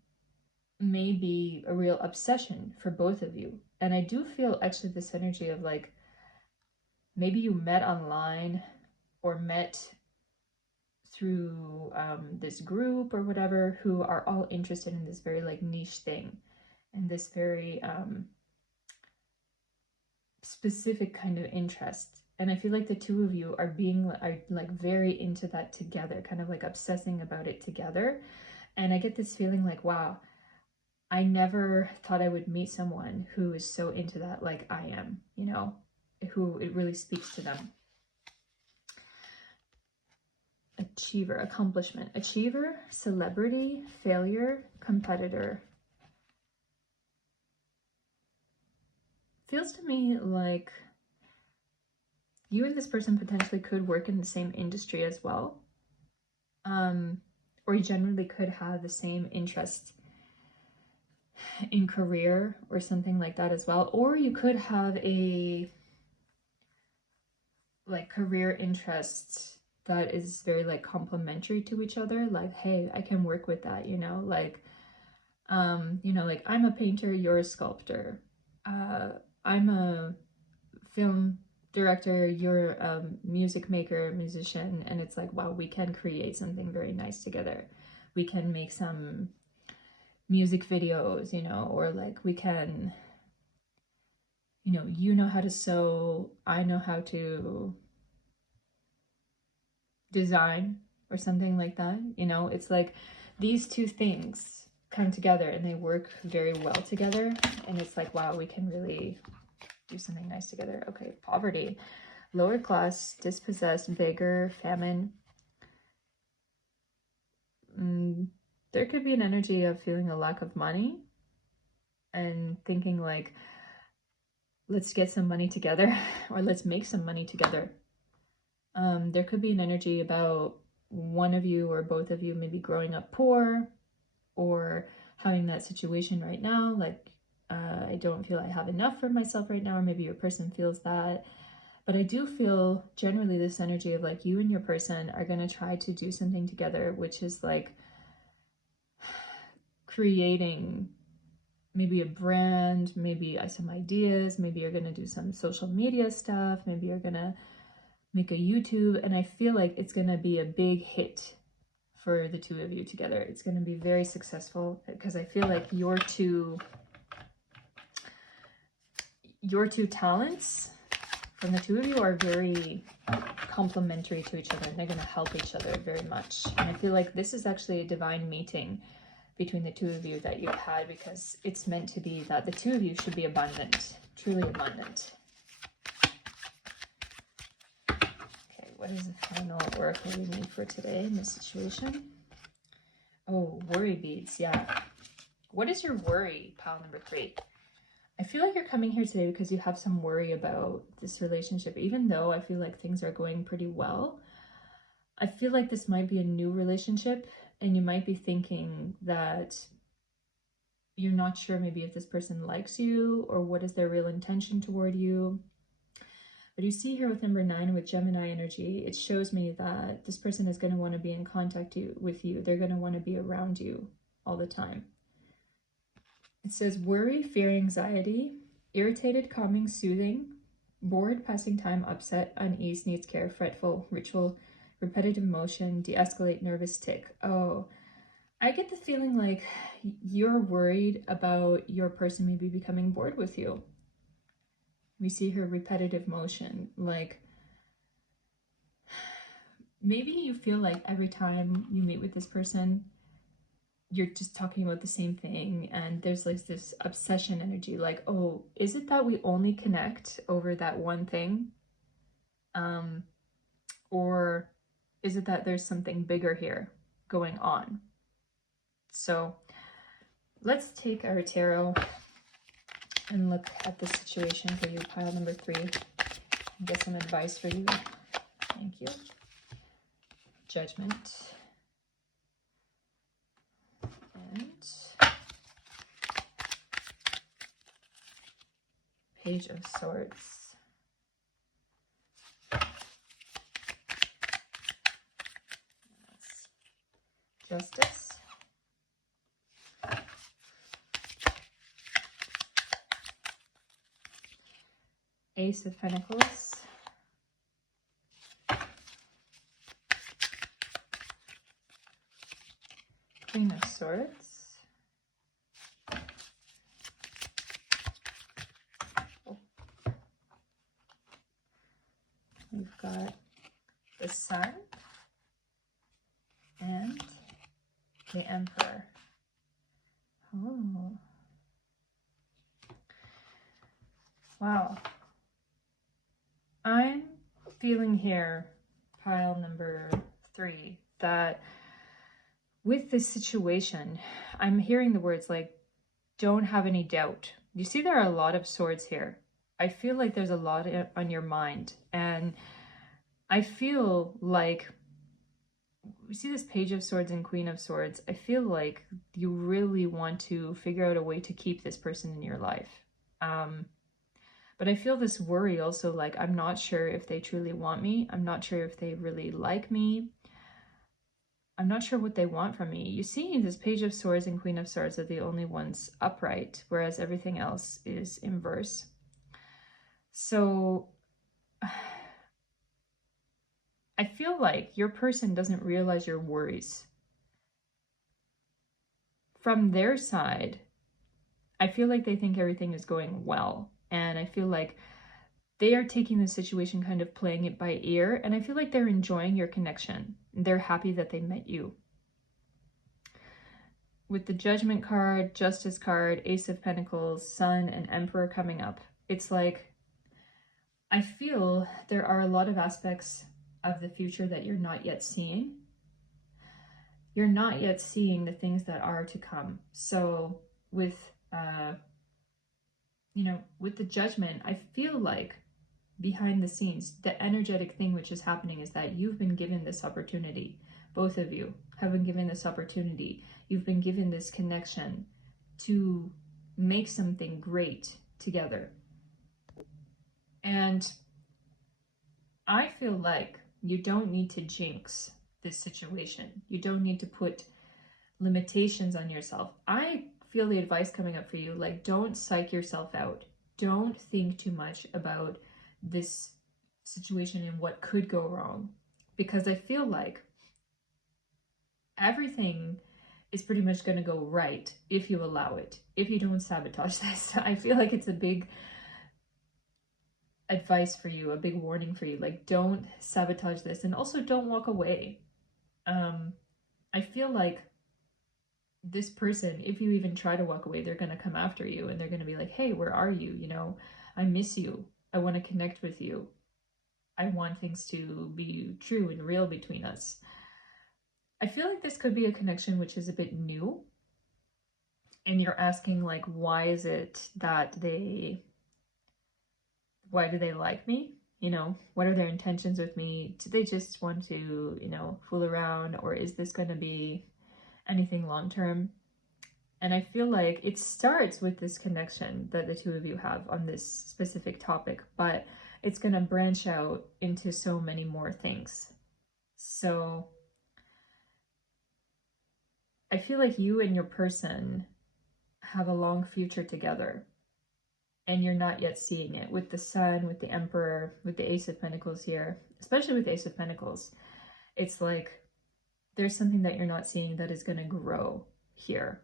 may be a real obsession for both of you. And I do feel actually this energy of like, maybe you met online or met through this group or whatever, who are all interested in this very like niche thing and this very specific kind of interest. And I feel like the two of you are like very into that together, kind of like obsessing about it together. And I get this feeling like, wow, I never thought I would meet someone who is so into that like I am, you know, who it really speaks to them. Achiever, accomplishment, achiever, celebrity, failure, competitor. Feels to me like you and this person potentially could work in the same industry as well. Or you generally could have the same interest in career or something like that as well. Or you could have a like career interest that is very like complementary to each other. Like, hey, I can work with that, you know, like, you know, like I'm a painter, you're a sculptor. I'm a film director, you're a music maker, musician, and it's like, wow, we can create something very nice together. We can make some music videos, you know, or like we can, you know how to sew, I know how to design or something like that, you know. It's like these two things come together and they work very well together, and it's like, wow, we can really do something nice together. Okay, poverty, lower class, dispossessed, beggar, famine. There could be an energy of feeling a lack of money and thinking like, let's get some money together or let's make some money together. There could be an energy about one of you or both of you maybe growing up poor or having that situation right now, like I don't feel I have enough for myself right now, or maybe your person feels that. But I do feel generally this energy of like you and your person are going to try to do something together, which is like creating maybe a brand, maybe some ideas, maybe you're going to do some social media stuff, maybe you're going to make a YouTube, and I feel like it's going to be a big hit for the two of you together. It's going to be very successful because I feel like your two talents from the two of you are very complementary to each other, and they're going to help each other very much. And I feel like this is actually a divine meeting between the two of you that you've had, because it's meant to be that the two of you should be abundant, truly abundant. Okay, what is the final oracle we need for today in this situation? Oh, worry beads, yeah. What is your worry, pile number 3? I feel like you're coming here today because you have some worry about this relationship, even though I feel like things are going pretty well. I feel like this might be a new relationship, and you might be thinking that you're not sure maybe if this person likes you or what is their real intention toward you. But you see here with number 9 with Gemini energy, it shows me that this person is going to want to be in contact with you. They're going to want to be around you all the time. It says worry, fear, anxiety, irritated, calming, soothing, bored, passing time, upset, unease, needs care, fretful, ritual, repetitive motion, de-escalate, nervous, tick. Oh, I get the feeling like you're worried about your person maybe becoming bored with you. We see her repetitive motion, like maybe you feel like every time you meet with this person, you're just talking about the same thing, and there's like this obsession energy, like, oh, is it that we only connect over that one thing? Or is it that there's something bigger here going on? So let's take our tarot and look at the situation for you, pile number 3, and get some advice for you. Thank you. Judgment. And Page of Swords. Justice. Ace of Pentacles. Queen of Swords. Oh. We've got the Sun and the Emperor. Oh. Wow. I'm feeling here, pile number 3, that with this situation, I'm hearing the words like, don't have any doubt. You see, there are a lot of swords here. I feel like there's a lot on your mind. And I feel like, we see this Page of Swords and Queen of Swords. I feel like you really want to figure out a way to keep this person in your life. But I feel this worry also, like, I'm not sure if they truly want me. I'm not sure if they really like me. I'm not sure what they want from me. You see, this Page of Swords and Queen of Swords are the only ones upright, whereas everything else is inverse. So I feel like your person doesn't realize your worries. From their side, I feel like they think everything is going well. And I feel like they are taking the situation, kind of playing it by ear. And I feel like they're enjoying your connection. They're happy that they met you. With the Judgment card, Justice card, Ace of Pentacles, Sun, and Emperor coming up, it's like, I feel there are a lot of aspects of the future that you're not yet seeing. You're not yet seeing the things that are to come. So with, with the Judgment, I feel like behind the scenes, the energetic thing which is happening is that you've been given this opportunity. Both of you have been given this opportunity. You've been given this connection to make something great together. And I feel like you don't need to jinx this situation. You don't need to put limitations on yourself. I feel the advice coming up for you, like, don't psych yourself out. Don't think too much about this situation and what could go wrong, because I feel like everything is pretty much going to go right if you allow it, if you don't sabotage this. I feel like it's a big advice for you, a big warning for you, like, don't sabotage this, and also don't walk away. I feel like this person, if you even try to walk away, they're going to come after you, and they're going to be like, hey, where are you? You know, I miss you. I want to connect with you. I want things to be true and real between us. I feel like this could be a connection which is a bit new, and you're asking, like, why is it that why do they like me? You know, what are their intentions with me? Do they just want to, fool around, or is this going to be anything long term? And I feel like it starts with this connection that the two of you have on this specific topic, but it's going to branch out into so many more things. So I feel like you and your person have a long future together, and you're not yet seeing it with the Sun, with the Emperor, with the Ace of Pentacles here, especially with the Ace of Pentacles. It's like there's something that you're not seeing that is going to grow here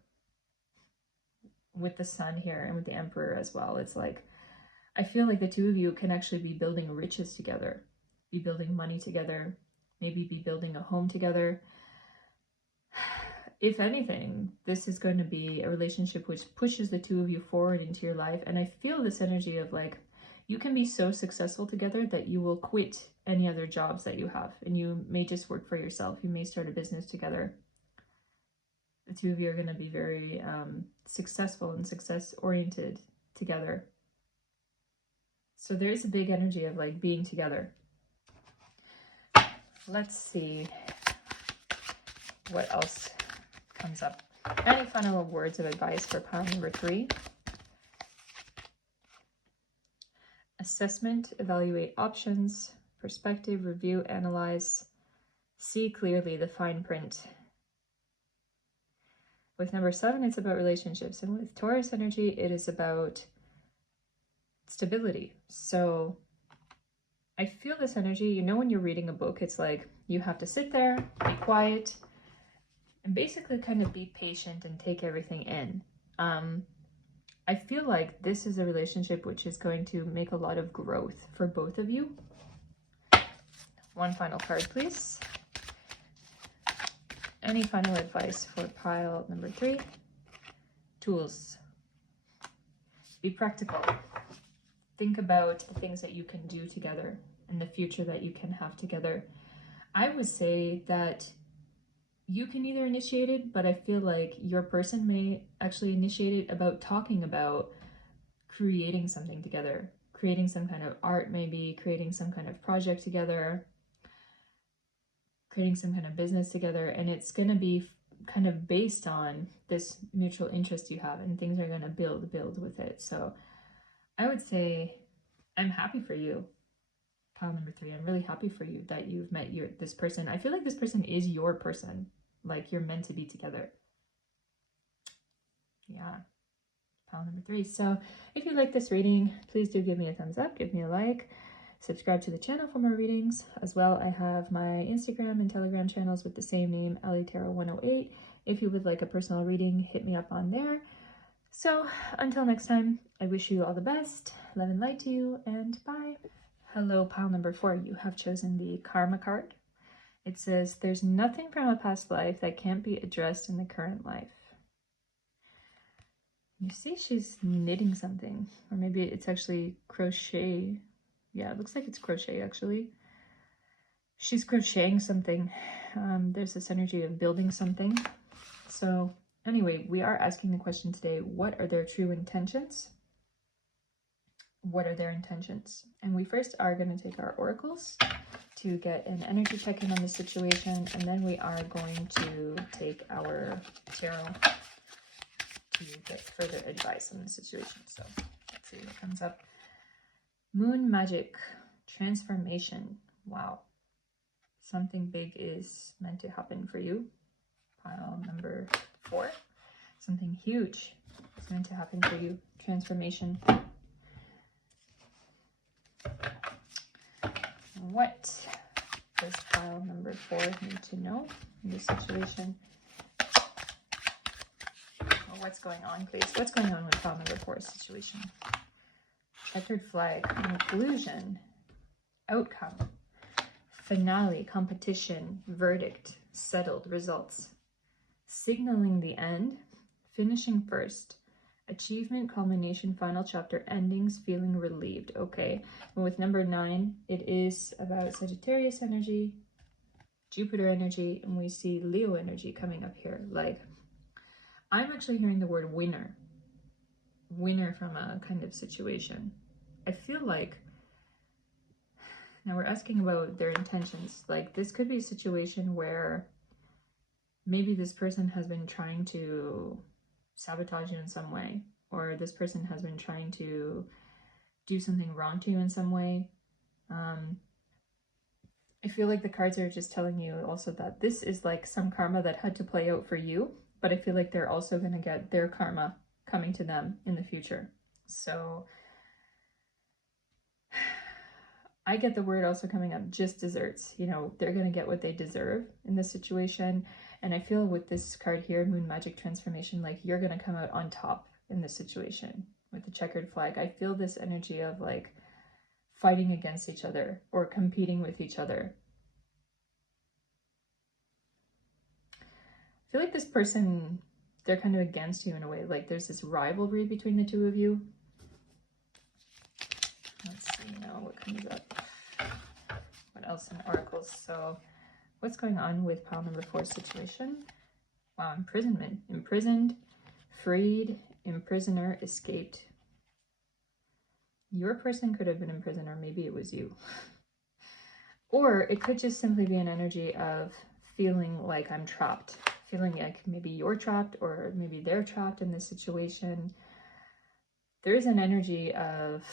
with the Sun here and with the Emperor as well. It's like, I feel like the two of you can actually be building riches together, be building money together, maybe be building a home together. If anything, this is going to be a relationship which pushes the two of you forward into your life. And I feel this energy of like, you can be so successful together that you will quit any other jobs that you have, and you may just work for yourself. You may start a business together. The two of you are going to be very successful and success-oriented together. So there is a big energy of like being together. Let's see what else comes up. Any final words of advice for pile number 3? Assessment, evaluate options, perspective, review, analyze, see clearly the fine print. With number 7, it's about relationships. And with Taurus energy, it is about stability. So I feel this energy, you know, when you're reading a book, it's like you have to sit there, be quiet, and basically kind of be patient and take everything in. I feel like this is a relationship which is going to make a lot of growth for both of you. One final card, please. Any final advice for pile number 3? Tools. Be practical. Think about the things that you can do together and the future that you can have together. I would say that you can either initiate it, but I feel like your person may actually initiate it about talking about creating something together, creating some kind of art, maybe creating some kind of project together, creating some kind of business together. And it's going to be kind of based on this mutual interest you have, and things are going to build with it. So I would say I'm happy for you. Pile number 3, I'm really happy for you that you've met this person. I feel like this person is your person, like you're meant to be together. Yeah, pile number 3. So if you like this reading, please do give me a thumbs up, give me a like, subscribe to the channel for more readings. As well, I have my Instagram and Telegram channels with the same name, Allie Tarot 108. If you would like a personal reading, hit me up on there. So until next time, I wish you all the best, love and light to you, and bye. Hello, pile number 4. You have chosen the Karma card. It says, there's nothing from a past life that can't be addressed in the current life. You see she's knitting something, or maybe it's actually crochet. Yeah, it looks like it's crochet actually. She's crocheting something. There's this energy of building something. So anyway, we are asking the question today, what are their true intentions? What are their intentions? And we first are going to take our oracles to get an energy check-in on the situation, and then we are going to take our tarot to get further advice on the situation. So let's see what comes up. Moon magic, transformation. Wow. Something big is meant to happen for you. Pile number 4. Something huge is meant to happen for you. Transformation. What does pile number 4 need to know in this situation? Or what's going on, please? What's going on with pile number 4's situation? Checkered flag, conclusion, outcome, finale, competition, verdict, settled, results, signaling the end, finishing first, achievement, culmination, final chapter, endings, feeling relieved. Okay, and with number 9, it is about Sagittarius energy, Jupiter energy, and we see Leo energy coming up here. Like, I'm actually hearing the word winner from a kind of situation. I feel like, now we're asking about their intentions. Like, this could be a situation where maybe this person has been trying to sabotage you in some way, or this person has been trying to do something wrong to you in some way. I feel like the cards are just telling you also that this is like some karma that had to play out for you, but I feel like they're also going to get their karma coming to them in the future. So I get the word also coming up, just desserts. You know, they're going to get what they deserve in this situation. And I feel with this card here, Moon Magic Transformation, like you're going to come out on top in this situation with the checkered flag. I feel this energy of like fighting against each other or competing with each other. I feel like this person, they're kind of against you in a way. Like there's this rivalry between the two of you. Let's see now what comes up. What else in oracles? So what's going on with pile number 4 situation? Wow, imprisonment. Imprisoned, freed, imprisoner, escaped. Your person could have been imprisoned, or maybe it was you. Or it could just simply be an energy of feeling like I'm trapped. Feeling like maybe you're trapped, or maybe they're trapped in this situation. There's an energy of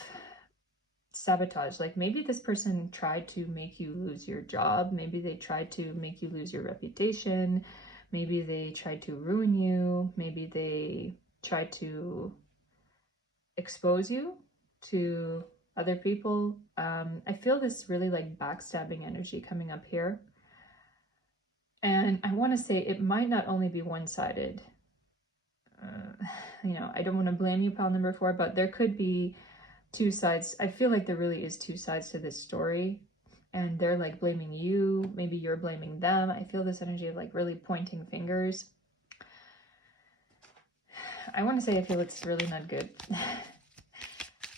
sabotage. Like maybe this person tried to make you lose your job. Maybe they tried to make you lose your reputation. Maybe they tried to ruin you. Maybe they tried to expose you to other people. I feel this really like backstabbing energy coming up here. And I want to say it might not only be one-sided. You know, I don't want to blame you, pile number 4, but there could be two sides. I feel like there really is two sides to this story, and they're like blaming you, maybe you're blaming them. I feel this energy of like really pointing fingers. I want to say I feel it's really not good.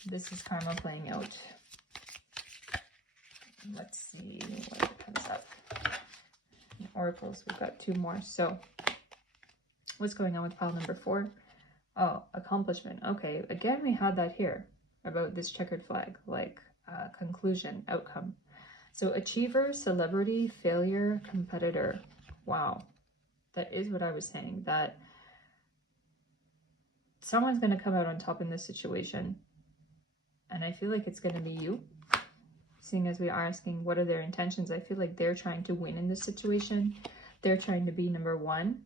This is karma playing out. Let's see what comes up. In oracles, we've got 2 more. So what's going on with pile number 4? Oh, accomplishment. Okay, again we had that here about this checkered flag, like conclusion, outcome. So achiever, celebrity, failure, competitor. Wow, that is what I was saying, that someone's going to come out on top in this situation, and I feel like it's going to be you. Seeing as we are asking what are their intentions, I feel like they're trying to win in this situation. They're trying to be number 1.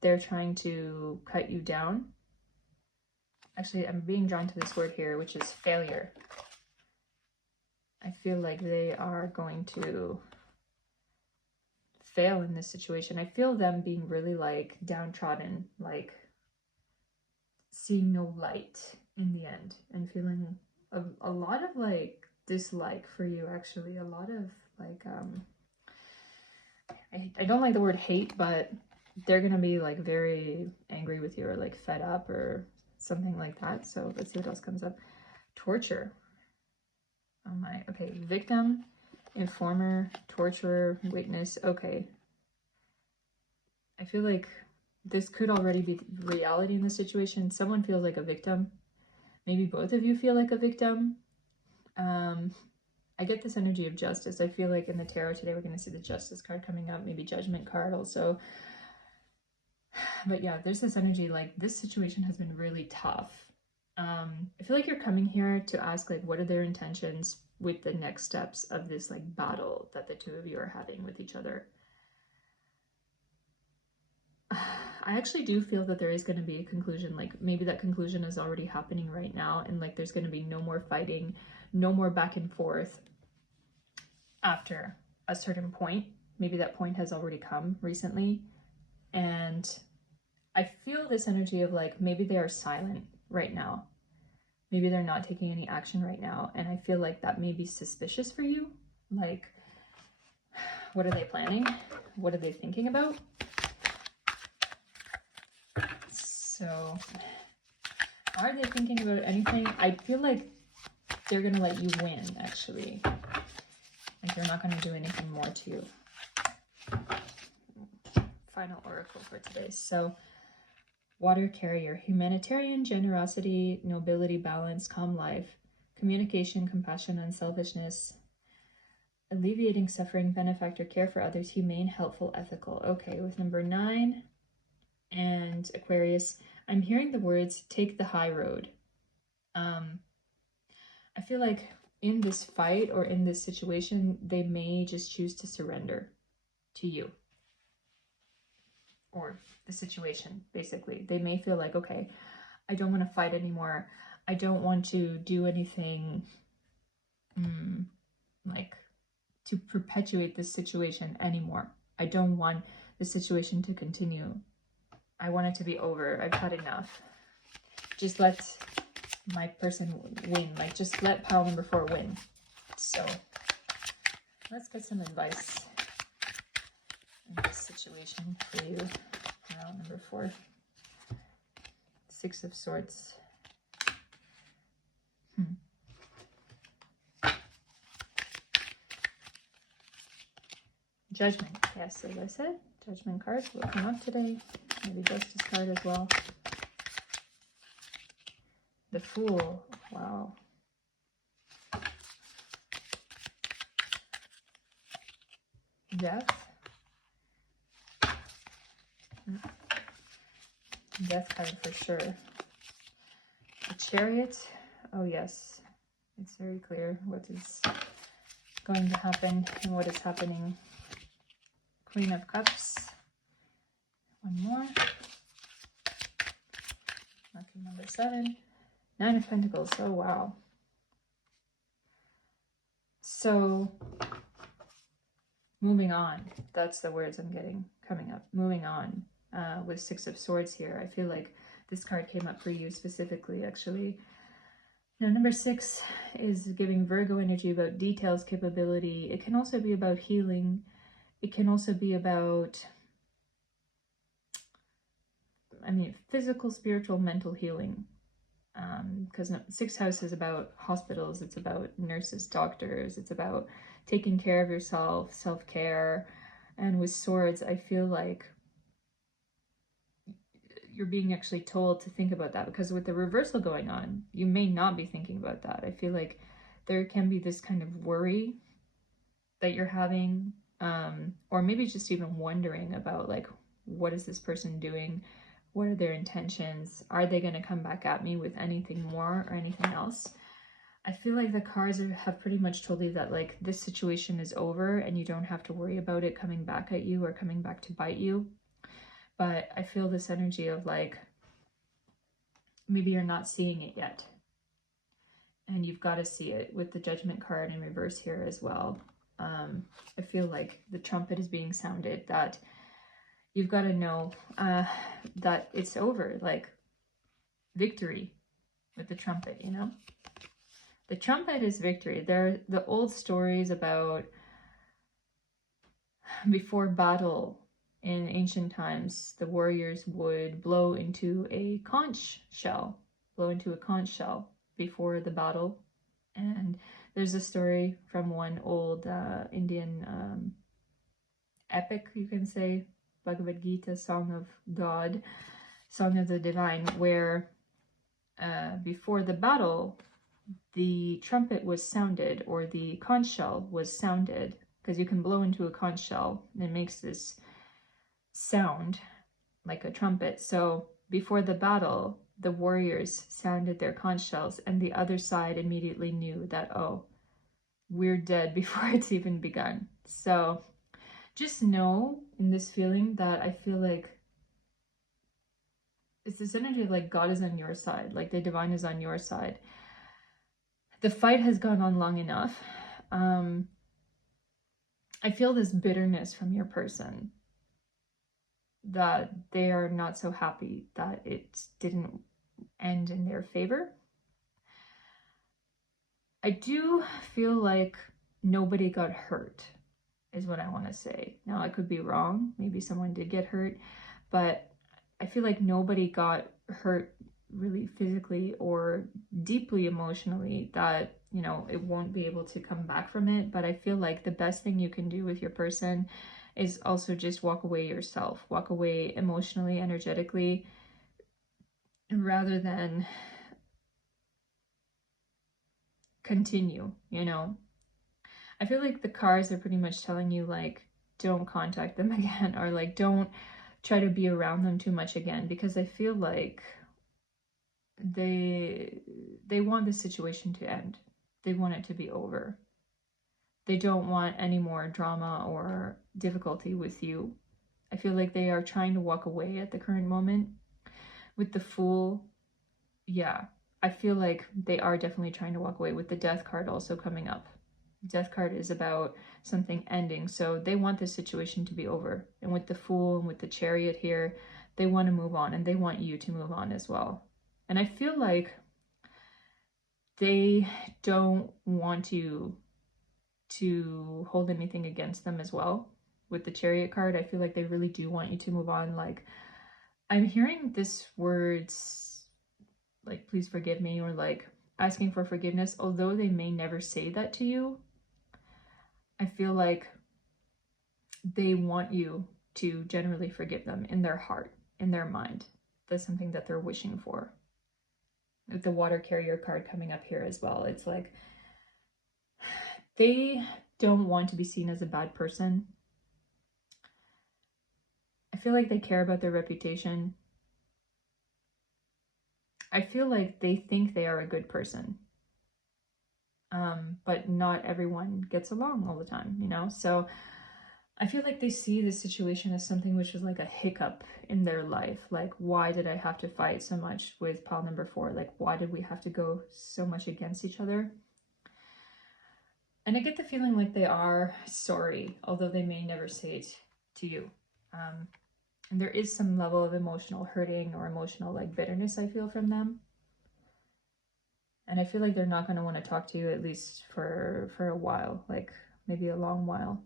They're trying to cut you down. Actually, I'm being drawn to this word here, which is failure. I feel like they are going to fail in this situation. I feel them being really like downtrodden, like seeing no light in the end, and feeling a lot of like dislike for you, actually. A lot of like, I don't like the word hate, but they're gonna be like very angry with you, or like fed up or something like that. So let's see what else comes up. Torture. Oh my, okay, victim, informer, torturer, witness. Okay, I feel like this could already be reality in the situation. Someone feels like a victim. Maybe both of you feel like a victim. I get this energy of justice. I feel like in the tarot today, we're going to see the justice card coming up, maybe judgment card also. But yeah, there's this energy like this situation has been really tough. I feel like you're coming here to ask like what are their intentions with the next steps of this like battle that the two of you are having with each other. I actually do feel that there is going to be a conclusion, like maybe that conclusion is already happening right now, and like there's going to be no more fighting, no more back and forth after a certain point. Maybe that point has already come recently, and I feel this energy of like maybe they are silent right now. Maybe they're not taking any action right now, and I feel like that may be suspicious for you. Like, what are they planning? What are they thinking about? So, are they thinking about anything? I feel like they're going to let you win, actually. Like, they're not going to do anything more to you. Final oracle for today. So, water carrier, humanitarian, generosity, nobility, balance, calm life, communication, compassion, unselfishness, alleviating suffering, benefactor, care for others, humane, helpful, ethical. Okay, with number 9 and Aquarius, I'm hearing the words, take the high road. I feel like in this fight or in this situation, they may just choose to surrender to you or the situation, basically. They may feel like, okay, I don't want to fight anymore. I don't want to do anything like to perpetuate this situation anymore. I don't want the situation to continue. I want it to be over. I've had enough. Just let my person win. Like, just let pile number 4 win. So let's get some advice in this situation for you. Pile number 4. 6 of Swords. Judgment. Yes, as I said, Judgment cards will come up today. Maybe Justice card as well. The Fool. Wow. Death. Death card for sure. The Chariot. Oh yes. It's very clear what is going to happen and what is happening. Queen of Cups. One more. Lucky number 7. 9 of Pentacles. Oh wow. So moving on. That's the words I'm getting coming up. Moving on. With 6 of Swords here. I feel like this card came up for you specifically, actually. Now, number 6 is giving Virgo energy about details, capability. It can also be about healing. It can also be about, physical, spiritual, mental healing. Because 6th house is about hospitals. It's about nurses, doctors. It's about taking care of yourself, self-care. And with Swords, I feel like you're being actually told to think about that, because with the reversal going on, you may not be thinking about that. I feel like there can be this kind of worry that you're having, or maybe just even wondering about, like, what is this person doing? What are their intentions? Are they going to come back at me with anything more or anything else? I feel like the cards have pretty much told you that, like, this situation is over and you don't have to worry about it coming back at you or coming back to bite you. But I feel this energy of, like, maybe you're not seeing it yet. And you've got to see it with the Judgment card in reverse here as well. I feel like the trumpet is being sounded, that you've got to know that it's over, like victory with the trumpet, you know? The trumpet is victory. There, the old stories about before battle in ancient times, the warriors would blow into a conch shell before the battle. And there's a story from one old Indian epic, you can say, Bhagavad Gita, Song of God, Song of the Divine, where before the battle, the trumpet was sounded, or the conch shell was sounded, because you can blow into a conch shell and it makes this sound like a trumpet. So before the battle, the warriors sounded their conch shells, and the other side immediately knew that, oh, we're dead before it's even begun. So just know in this feeling that I feel like it's this energy of, like, God is on your side, like the divine is on your side. The fight has gone on long enough. I feel this bitterness from your person, that they are not so happy that it didn't end in their favor. I do feel like nobody got hurt, is what I want to say. Now, I could be wrong. Maybe someone did get hurt, but I feel like nobody got hurt really physically or deeply emotionally, that, you know, it won't be able to come back from it. But I feel like the best thing you can do with your person is also just walk away yourself, walk away emotionally, energetically, rather than continue, you know. I feel like the cards are pretty much telling you, like, don't contact them again, or like don't try to be around them too much again, because I feel like they want the situation to end. They want it to be over. They don't want any more drama or difficulty with you. I feel like they are trying to walk away at the current moment. With the Fool, yeah, I feel like they are definitely trying to walk away, with the Death card also coming up. Death card is about something ending, so they want this situation to be over. And with the Fool and with the Chariot here, they want to move on, and they want you to move on as well. And I feel like they don't want you to hold anything against them as well. With the Chariot card, I feel like they really do want you to move on. Like, I'm hearing this words like, please forgive me, or like asking for forgiveness, although they may never say that to you. I feel like they want you to generally forgive them in their heart, in their mind. That's something that they're wishing for. With the Water Carrier card coming up here as well, it's like they don't want to be seen as a bad person. I feel like they care about their reputation. I feel like they think they are a good person. But not everyone gets along all the time, you know? So I feel like they see this situation as something which is like a hiccup in their life. Like, why did I have to fight so much with pile number 4? Like, why did we have to go so much against each other? And I get the feeling like they are sorry, although they may never say it to you. And there is some level of emotional hurting or emotional like bitterness I feel from them. And I feel like they're not going to want to talk to you, at least for a while, like maybe a long while.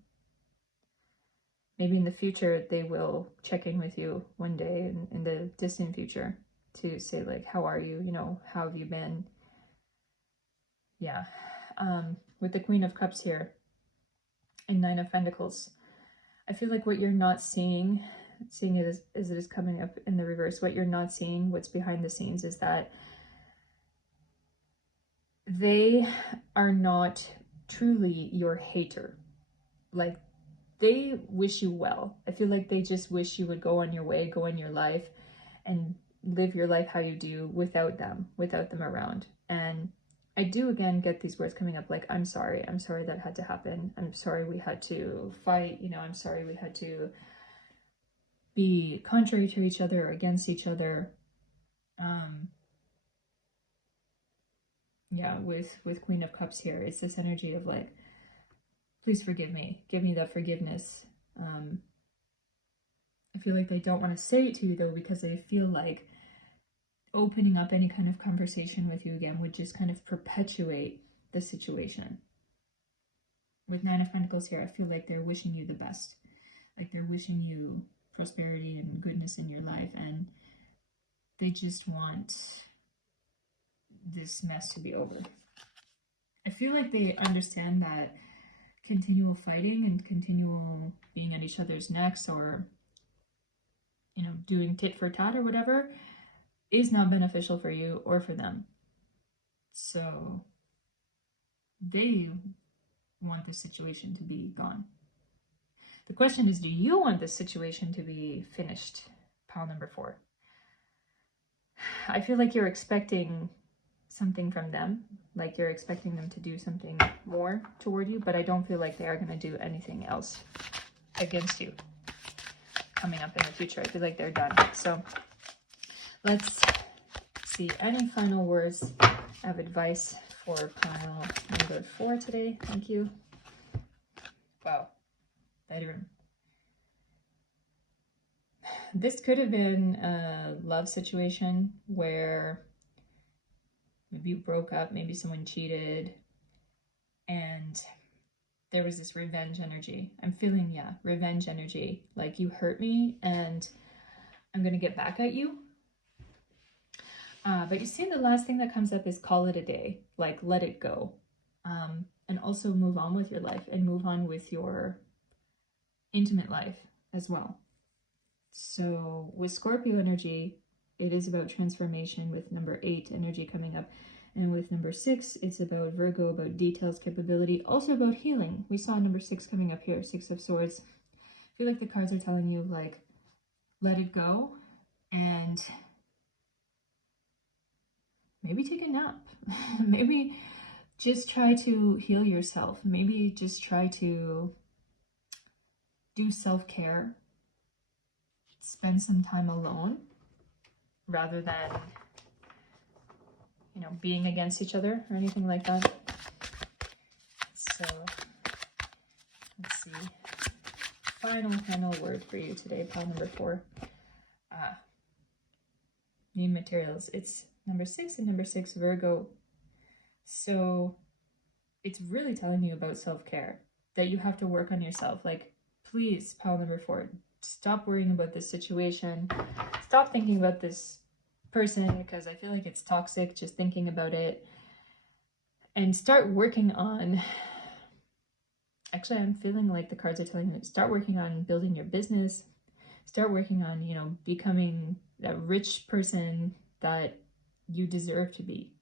Maybe in the future they will check in with you one day in the distant future to say like, how are you? You know, how have you been? Yeah. With the Queen of Cups here and 9 of Pentacles, I feel like what you're not seeing it as it is coming up in the reverse, what you're not seeing, what's behind the scenes, is that they are not truly your hater. Like, they wish you well. I feel like they just wish you would go on your way, go on your life, and live your life how you do without them around. And I do again get these words coming up like, I'm sorry that had to happen. I'm sorry we had to fight, you know, I'm sorry we had to be contrary to each other or against each other. Yeah, with Queen of Cups here, it's this energy of like, please forgive me, give me that forgiveness. I feel like they don't want to say it to you though, because they feel like opening up any kind of conversation with you again would just kind of perpetuate the situation. With 9 of Pentacles here, I feel like they're wishing you the best. Like, they're wishing you prosperity and goodness in your life, and they just want this mess to be over. I feel like they understand that continual fighting and continual being at each other's necks, or, you know, doing tit for tat or whatever, is not beneficial for you or for them. So they want this situation to be gone. The question is, do you want this situation to be finished? Pile number 4. I feel like you're expecting something from them, like you're expecting them to do something more toward you, but I don't feel like they are going to do anything else against you coming up in the future. I feel like they're done. So let's see, any final words of advice for pile number 4 today? Thank you. Wow, bedroom. This could have been a love situation where maybe you broke up, maybe someone cheated, and there was this revenge energy. I'm feeling, yeah, revenge energy. Like, you hurt me and I'm going to get back at you. But you see, the last thing that comes up is call it a day. Like, let it go. And also move on with your life and move on with your intimate life as well. So with Scorpio energy, it is about transformation with number 8 energy coming up. And with number 6, it's about Virgo, about details, capability, also about healing. We saw number 6 coming up here, 6 of Swords. I feel like the cards are telling you, like, let it go, and maybe take a nap. Maybe just try to heal yourself. Maybe just try to do self-care. Spend some time alone rather than, you know, being against each other or anything like that. So let's see. Final word for you today, pile number 4. Need materials. It's number 6 and number 6, Virgo. So it's really telling you about self-care, that you have to work on yourself. Like, please, pile number 4, stop worrying about this situation. Stop thinking about this person, because I feel like it's toxic just thinking about it. And start working on, actually, I'm feeling like the cards are telling me, start working on building your business. Start working on, you know, becoming that rich person that you deserve to be.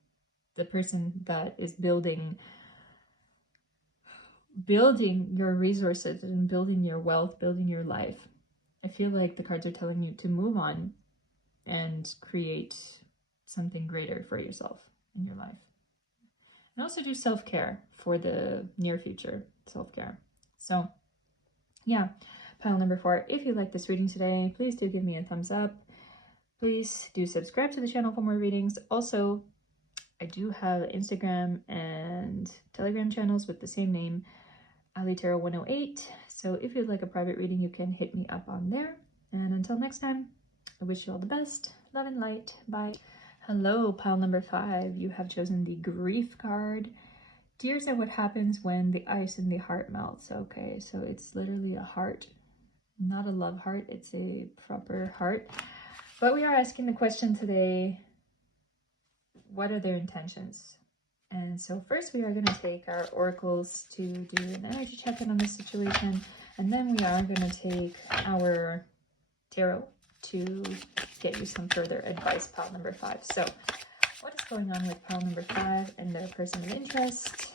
The person that is building your resources and building your wealth, building your life. I feel like the cards are telling you to move on and create something greater for yourself in your life. And also do self-care for the near future, self-care. So yeah, pile number 4. If you like this reading today, please do give me a thumbs up. Please do subscribe to the channel for more readings. Also, I do have Instagram and Telegram channels with the same name, Allie Tarot 108. So if you'd like a private reading, you can hit me up on there. And until next time, I wish you all the best. Love and light. Bye. Hello, pile number 5. You have chosen the grief card. Tears are what happens when the ice in the heart melts. Okay, so it's literally a heart, not a love heart. It's a proper heart. But we are asking the question today, what are their intentions? And so first we are going to take our oracles to do an energy check-in on this situation. And then we are going to take our tarot to get you some further advice, pile number 5. So what is going on with pile number 5 and their person of interest?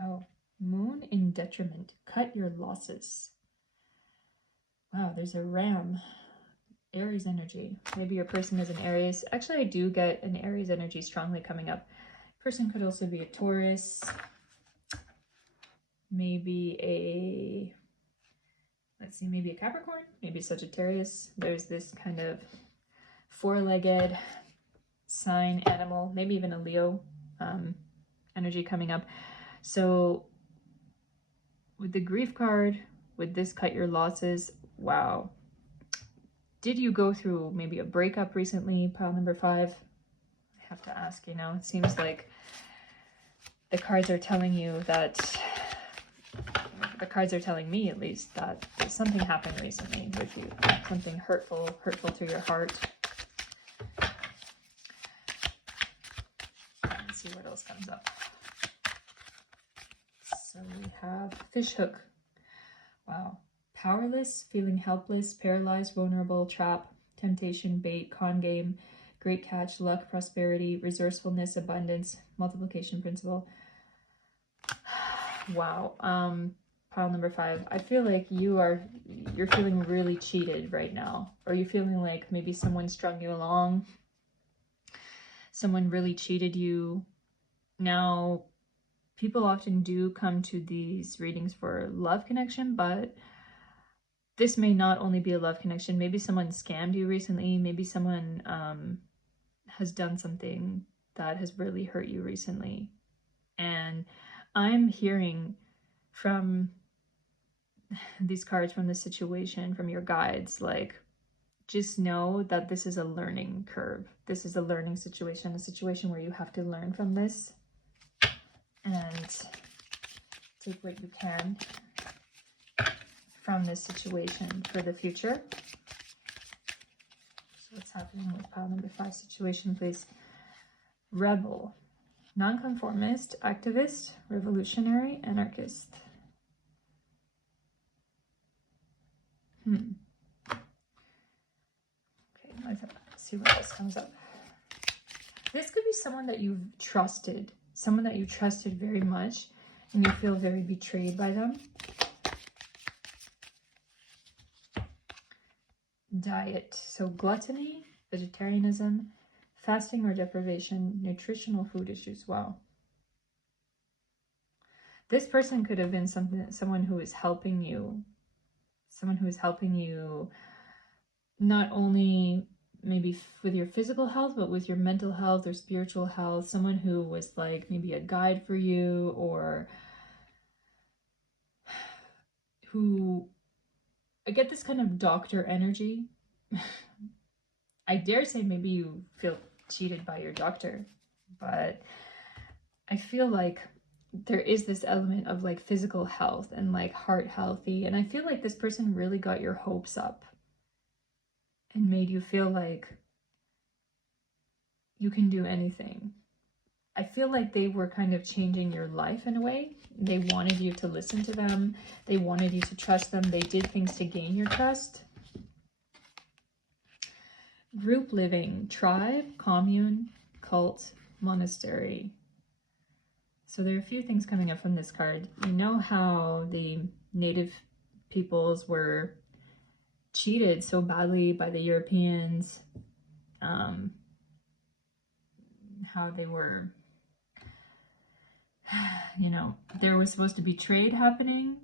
Oh, moon in detriment. Cut your losses. Wow, there's a ram. Aries energy. Maybe your person is an Aries. Actually, I do get an Aries energy strongly coming up. Person could also be a Taurus. Maybe a, let's see, maybe a Capricorn, maybe Sagittarius. There's this kind of 4-legged sign animal, maybe even a Leo energy coming up. So with the grief card, with this cut your losses, wow. Did you go through maybe a breakup recently, pile number 5? I have to ask, you know, it seems like the cards are telling you that, the cards are telling me at least, that something happened recently with you, something hurtful to your heart. Let's see what else comes up. So we have fish hook. Wow. Powerless, feeling helpless, paralyzed, vulnerable, trap, temptation, bait, con game, great catch, luck, prosperity, resourcefulness, abundance, multiplication principle. Wow. Pile number 5. I feel like you're feeling really cheated right now. Or you're feeling like maybe someone strung you along. Someone really cheated you. Now, people often do come to these readings for love connection, but this may not only be a love connection. Maybe someone scammed you recently. Maybe someone has done something that has really hurt you recently. And I'm hearing from these cards, from the situation, from your guides, like, just know that this is a learning curve. This is a learning situation, a situation where you have to learn from this and take what you can from this situation for the future. So what's happening with pile number 5 situation, please? Rebel, nonconformist, activist, revolutionary, anarchist. Okay, let's see what else comes up. This could be someone that you've trusted, someone that you trusted very much, and you feel very betrayed by them. diet. So gluttony, vegetarianism, fasting or deprivation, nutritional food issues. Wow. This person could have been someone who is helping you. Someone who is helping you not only maybe with your physical health, but with your mental health or spiritual health. Someone who was like maybe a guide for you, or who, I get this kind of doctor energy. I dare say maybe you feel cheated by your doctor, but I feel like there is this element of like physical health and like heart healthy. And I feel like this person really got your hopes up and made you feel like you can do anything. I feel like they were kind of changing your life in a way. They wanted you to listen to them. They wanted you to trust them. They did things to gain your trust. Group living, tribe, commune, cult, monastery. So there are a few things coming up from this card. You know how the native peoples were cheated so badly by the Europeans, how they were, you know, there was supposed to be trade happening,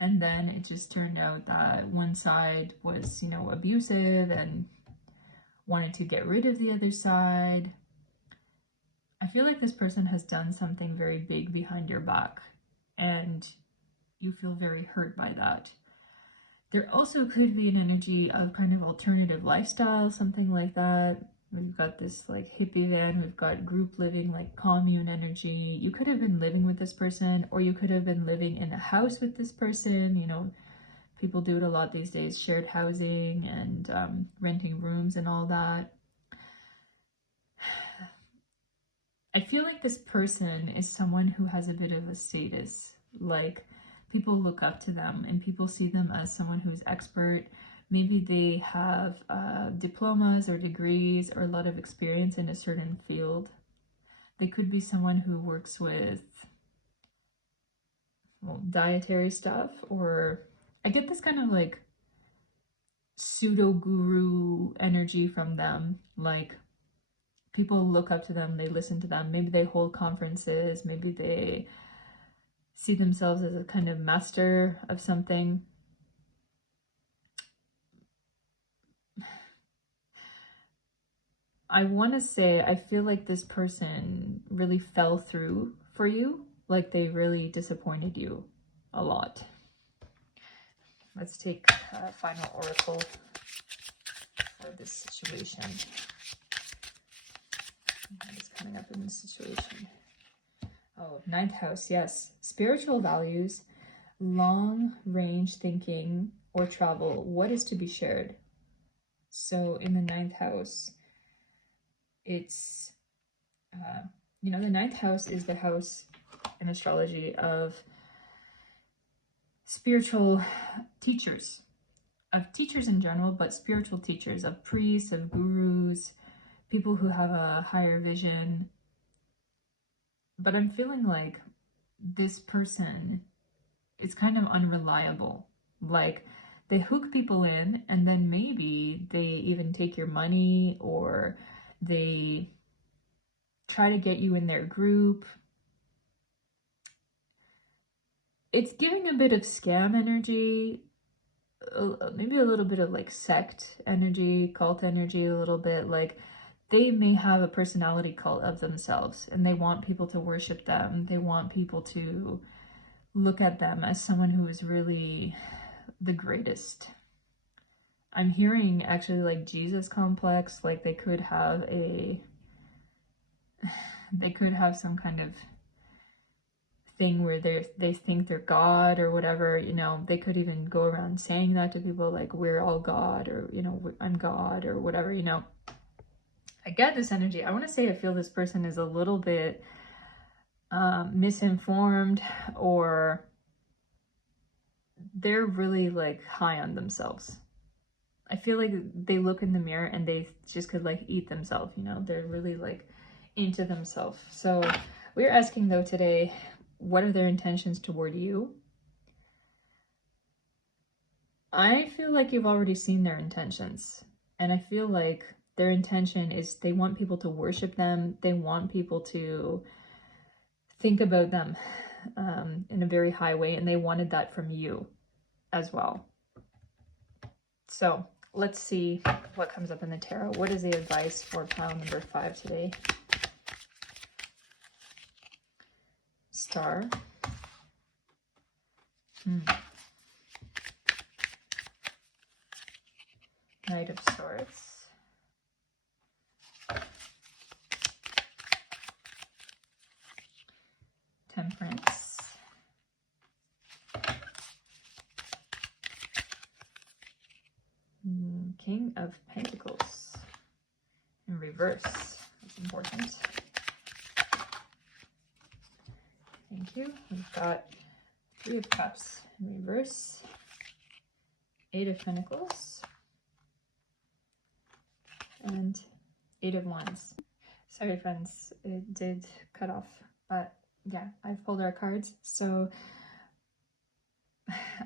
and then it just turned out that one side was, you know, abusive and wanted to get rid of the other side. I feel like this person has done something very big behind your back, and you feel very hurt by that. There also could be an energy of kind of alternative lifestyle, something like that. We've got this like hippie van, we've got group living, like commune energy. You could have been living with this person, or you could have been living in a house with this person. You know, people do it a lot these days, shared housing and renting rooms and all that. I feel like this person is someone who has a bit of a status, like people look up to them and people see them as someone who's expert. Maybe they have diplomas or degrees or a lot of experience in a certain field. They could be someone who works with, well, dietary stuff, or I get this kind of like pseudo guru energy from them. Like people look up to them, they listen to them. Maybe they hold conferences, maybe they see themselves as a kind of master of something. I want to say, I feel like this person really fell through for you. Like they really disappointed you a lot. Let's take a final oracle for this situation. What is coming up in this situation? Oh, ninth house, yes. Spiritual values, long range thinking or travel. What is to be shared? So in the ninth house, it's, you know, the ninth house is the house in astrology of spiritual teachers, of teachers in general, but spiritual teachers, of priests, of gurus, people who have a higher vision. But I'm feeling like this person is kind of unreliable. Like they hook people in and then maybe they even take your money, or they try to get you in their group. It's giving a bit of scam energy, maybe a little bit of like sect energy, cult energy, a little bit. Like they may have a personality cult of themselves and they want people to worship them. They want people to look at them as someone who is really the greatest. I'm hearing actually like Jesus complex, like they could have some kind of thing where they think they're God or whatever, you know. They could even go around saying that to people, like we're all God, or, you know, I'm God or whatever, you know. I get this energy. I want to say I feel this person is a little bit misinformed, or they're really like high on themselves. I feel like they look in the mirror and they just could like eat themselves, you know. They're really like into themselves. So we're asking though today, what are their intentions toward you? I feel like you've already seen their intentions. And I feel like their intention is they want people to worship them. They want people to think about them in a very high way. And they wanted that from you as well. So let's see what comes up in the tarot. What is the advice for pile number 5 today? Star. Knight of Swords. Temperance. King of Pentacles. In reverse. That's important. Thank you. We've got 3 of Cups in reverse. 8 of Pentacles. And 8 of Wands. Sorry friends, it did cut off, but yeah, I've pulled our cards, so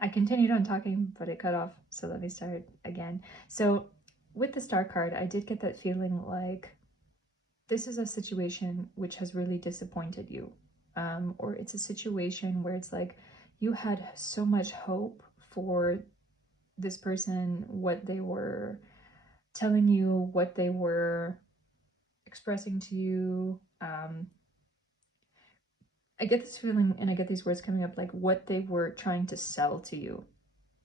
I continued on talking, but it cut off, so let me start again. So with the Star card, I did get that feeling like this is a situation which has really disappointed you, or it's a situation where it's like you had so much hope for this person, what they were telling you, what they were expressing to you. I get this feeling and I get these words coming up like what they were trying to sell to you,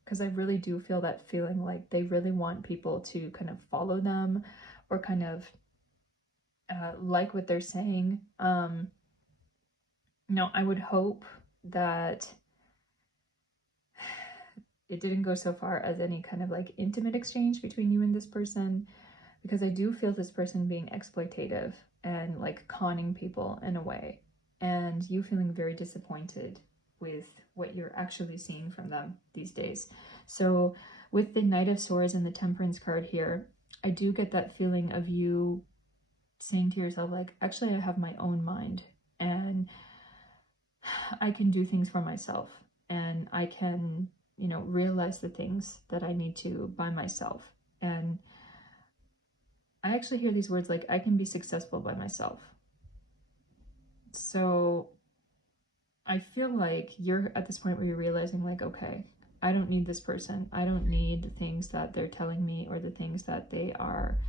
because I really do feel that feeling like they really want people to kind of follow them or kind of like what they're saying. No, I would hope that it didn't go so far as any kind of like intimate exchange between you and this person, because I do feel this person being exploitative and like conning people in a way, and you feeling very disappointed with what you're actually seeing from them these days. So with the Knight of Swords and the Temperance card here, I do get that feeling of you saying to yourself like, actually I have my own mind and I can do things for myself and I can, you know, realize the things that I need to by myself. And I actually hear these words like, I can be successful by myself. So I feel like you're at this point where you're realizing like, okay, I don't need this person. I don't need the things that they're telling me or the things that they are,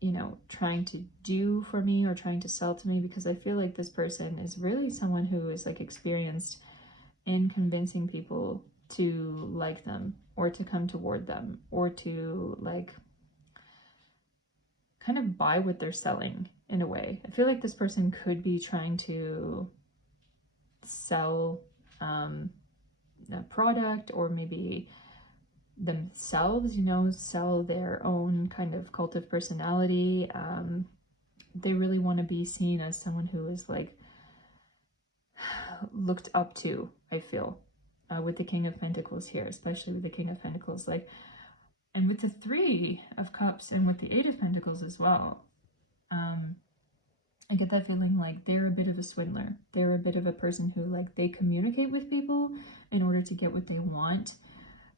you know, trying to do for me or trying to sell to me, because I feel like this person is really someone who is like experienced in convincing people to like them or to come toward them or to like kind of buy what they're selling in a way. I feel like this person could be trying to sell a product or maybe themselves, you know, sell their own kind of cult of personality. They really want to be seen as someone who is like looked up to, I feel, with the King of Pentacles here, especially with the King of Pentacles, like, and with the 3 of Cups and with the 8 of Pentacles as well. I get that feeling like they're a bit of a swindler. They're a bit of a person who like they communicate with people in order to get what they want.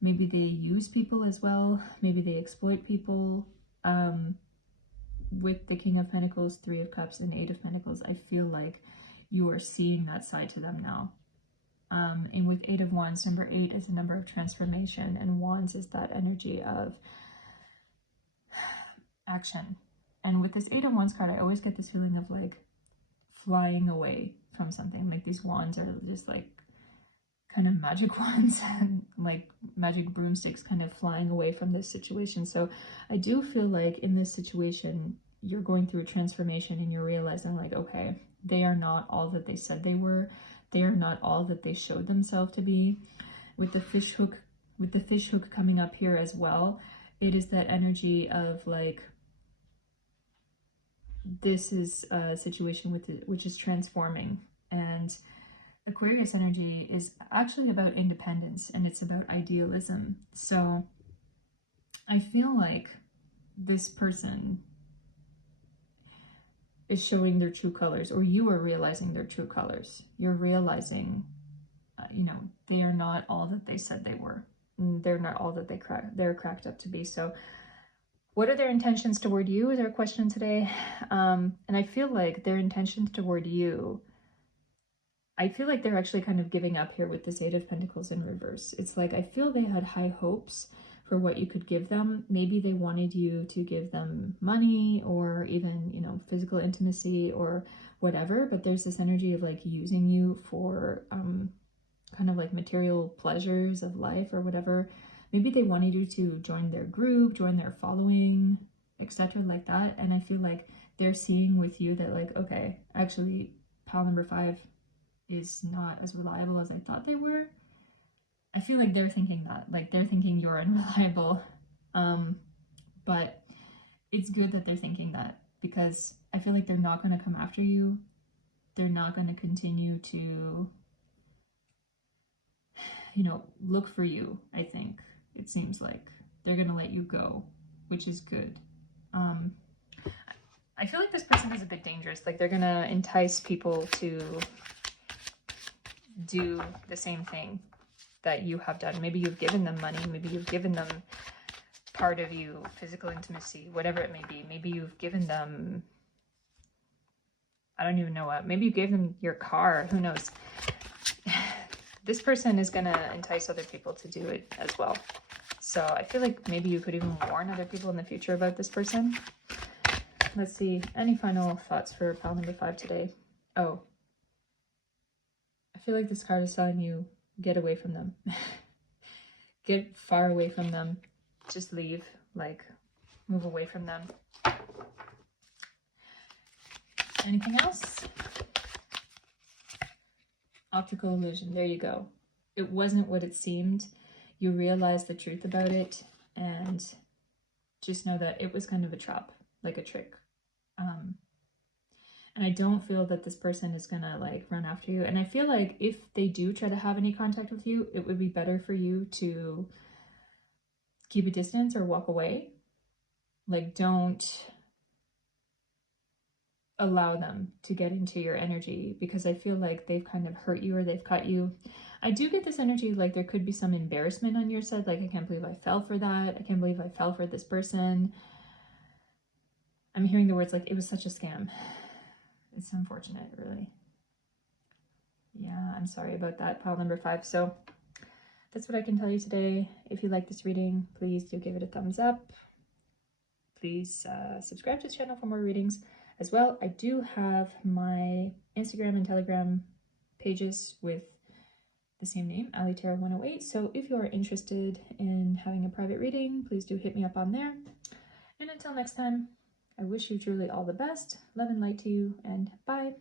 Maybe they use people as well. Maybe they exploit people. With the King of Pentacles, 3 of Cups, and 8 of Pentacles, I feel like you are seeing that side to them now. And with 8 of Wands, number 8 is a number of transformation, and Wands is that energy of action. And with this 8 of Wands card, I always get this feeling of like flying away from something. Like these wands are just like kind of magic wands and like magic broomsticks kind of flying away from this situation. So I do feel like in this situation, you're going through a transformation and you're realizing like, okay, they are not all that they said they were. They are not all that they showed themselves to be. With the fish hook coming up here as well, it is that energy of like, this is a situation with it, which is transforming. And Aquarius energy is actually about independence and it's about idealism. So I feel like this person is showing their true colors, or you are realizing their true colors. You're realizing, you know, they are not all that they said they were. they're not all that they're cracked up to be. So what are their intentions toward you is our question today. And I feel like their intentions toward you, I feel like they're actually kind of giving up here with this Eight of Pentacles in reverse. It's like, I feel they had high hopes for what you could give them. Maybe they wanted you to give them money or even, you know, physical intimacy or whatever, but there's this energy of like using you for kind of like material pleasures of life or whatever. Maybe they wanted you to join their group, join their following, etc. like that. And I feel like they're seeing with you that like, okay, actually pile number 5 is not as reliable as I thought they were. I feel like they're thinking that, like they're thinking you're unreliable. But it's good that they're thinking that, because I feel like they're not going to come after you. They're not going to continue to, you know, look for you. I think it seems like they're going to let you go, which is good. I feel like this person is a bit dangerous. Like they're going to entice people to do the same thing that you have done. Maybe you've given them money, maybe you've given them part of you, physical intimacy, whatever it may be. Maybe you've given them, I don't even know what, maybe you gave them your car, who knows. This person is going to entice other people to do it as well. So I feel like maybe you could even warn other people in the future about this person. Let's see, any final thoughts for pile number 5 today? Oh, I feel like this card is telling you, get away from them. Get far away from them. Just leave, like move away from them. Anything else? Optical illusion, there you go. It wasn't what it seemed. You realized the truth about it, and just know that it was kind of a trap, like a trick. And I don't feel that this person is gonna like run after you. And I feel like if they do try to have any contact with you, it would be better for you to keep a distance or walk away. Like, don't allow them to get into your energy, because I feel like they've kind of hurt you or they've cut you. I do get this energy like there could be some embarrassment on your side. Like, I can't believe I fell for that. I can't believe I fell for this person. I'm hearing the words like, it was such a scam. It's unfortunate, really. Yeah, I'm sorry about that, pile number 5. So that's what I can tell you today. If you like this reading, please do give it a thumbs up. Please subscribe to the channel for more readings as well. I do have my Instagram and Telegram pages with the same name, Allie Tarot 108. So if you are interested in having a private reading, please do hit me up on there. And until next time, I wish you truly all the best. Love and light to you, and bye.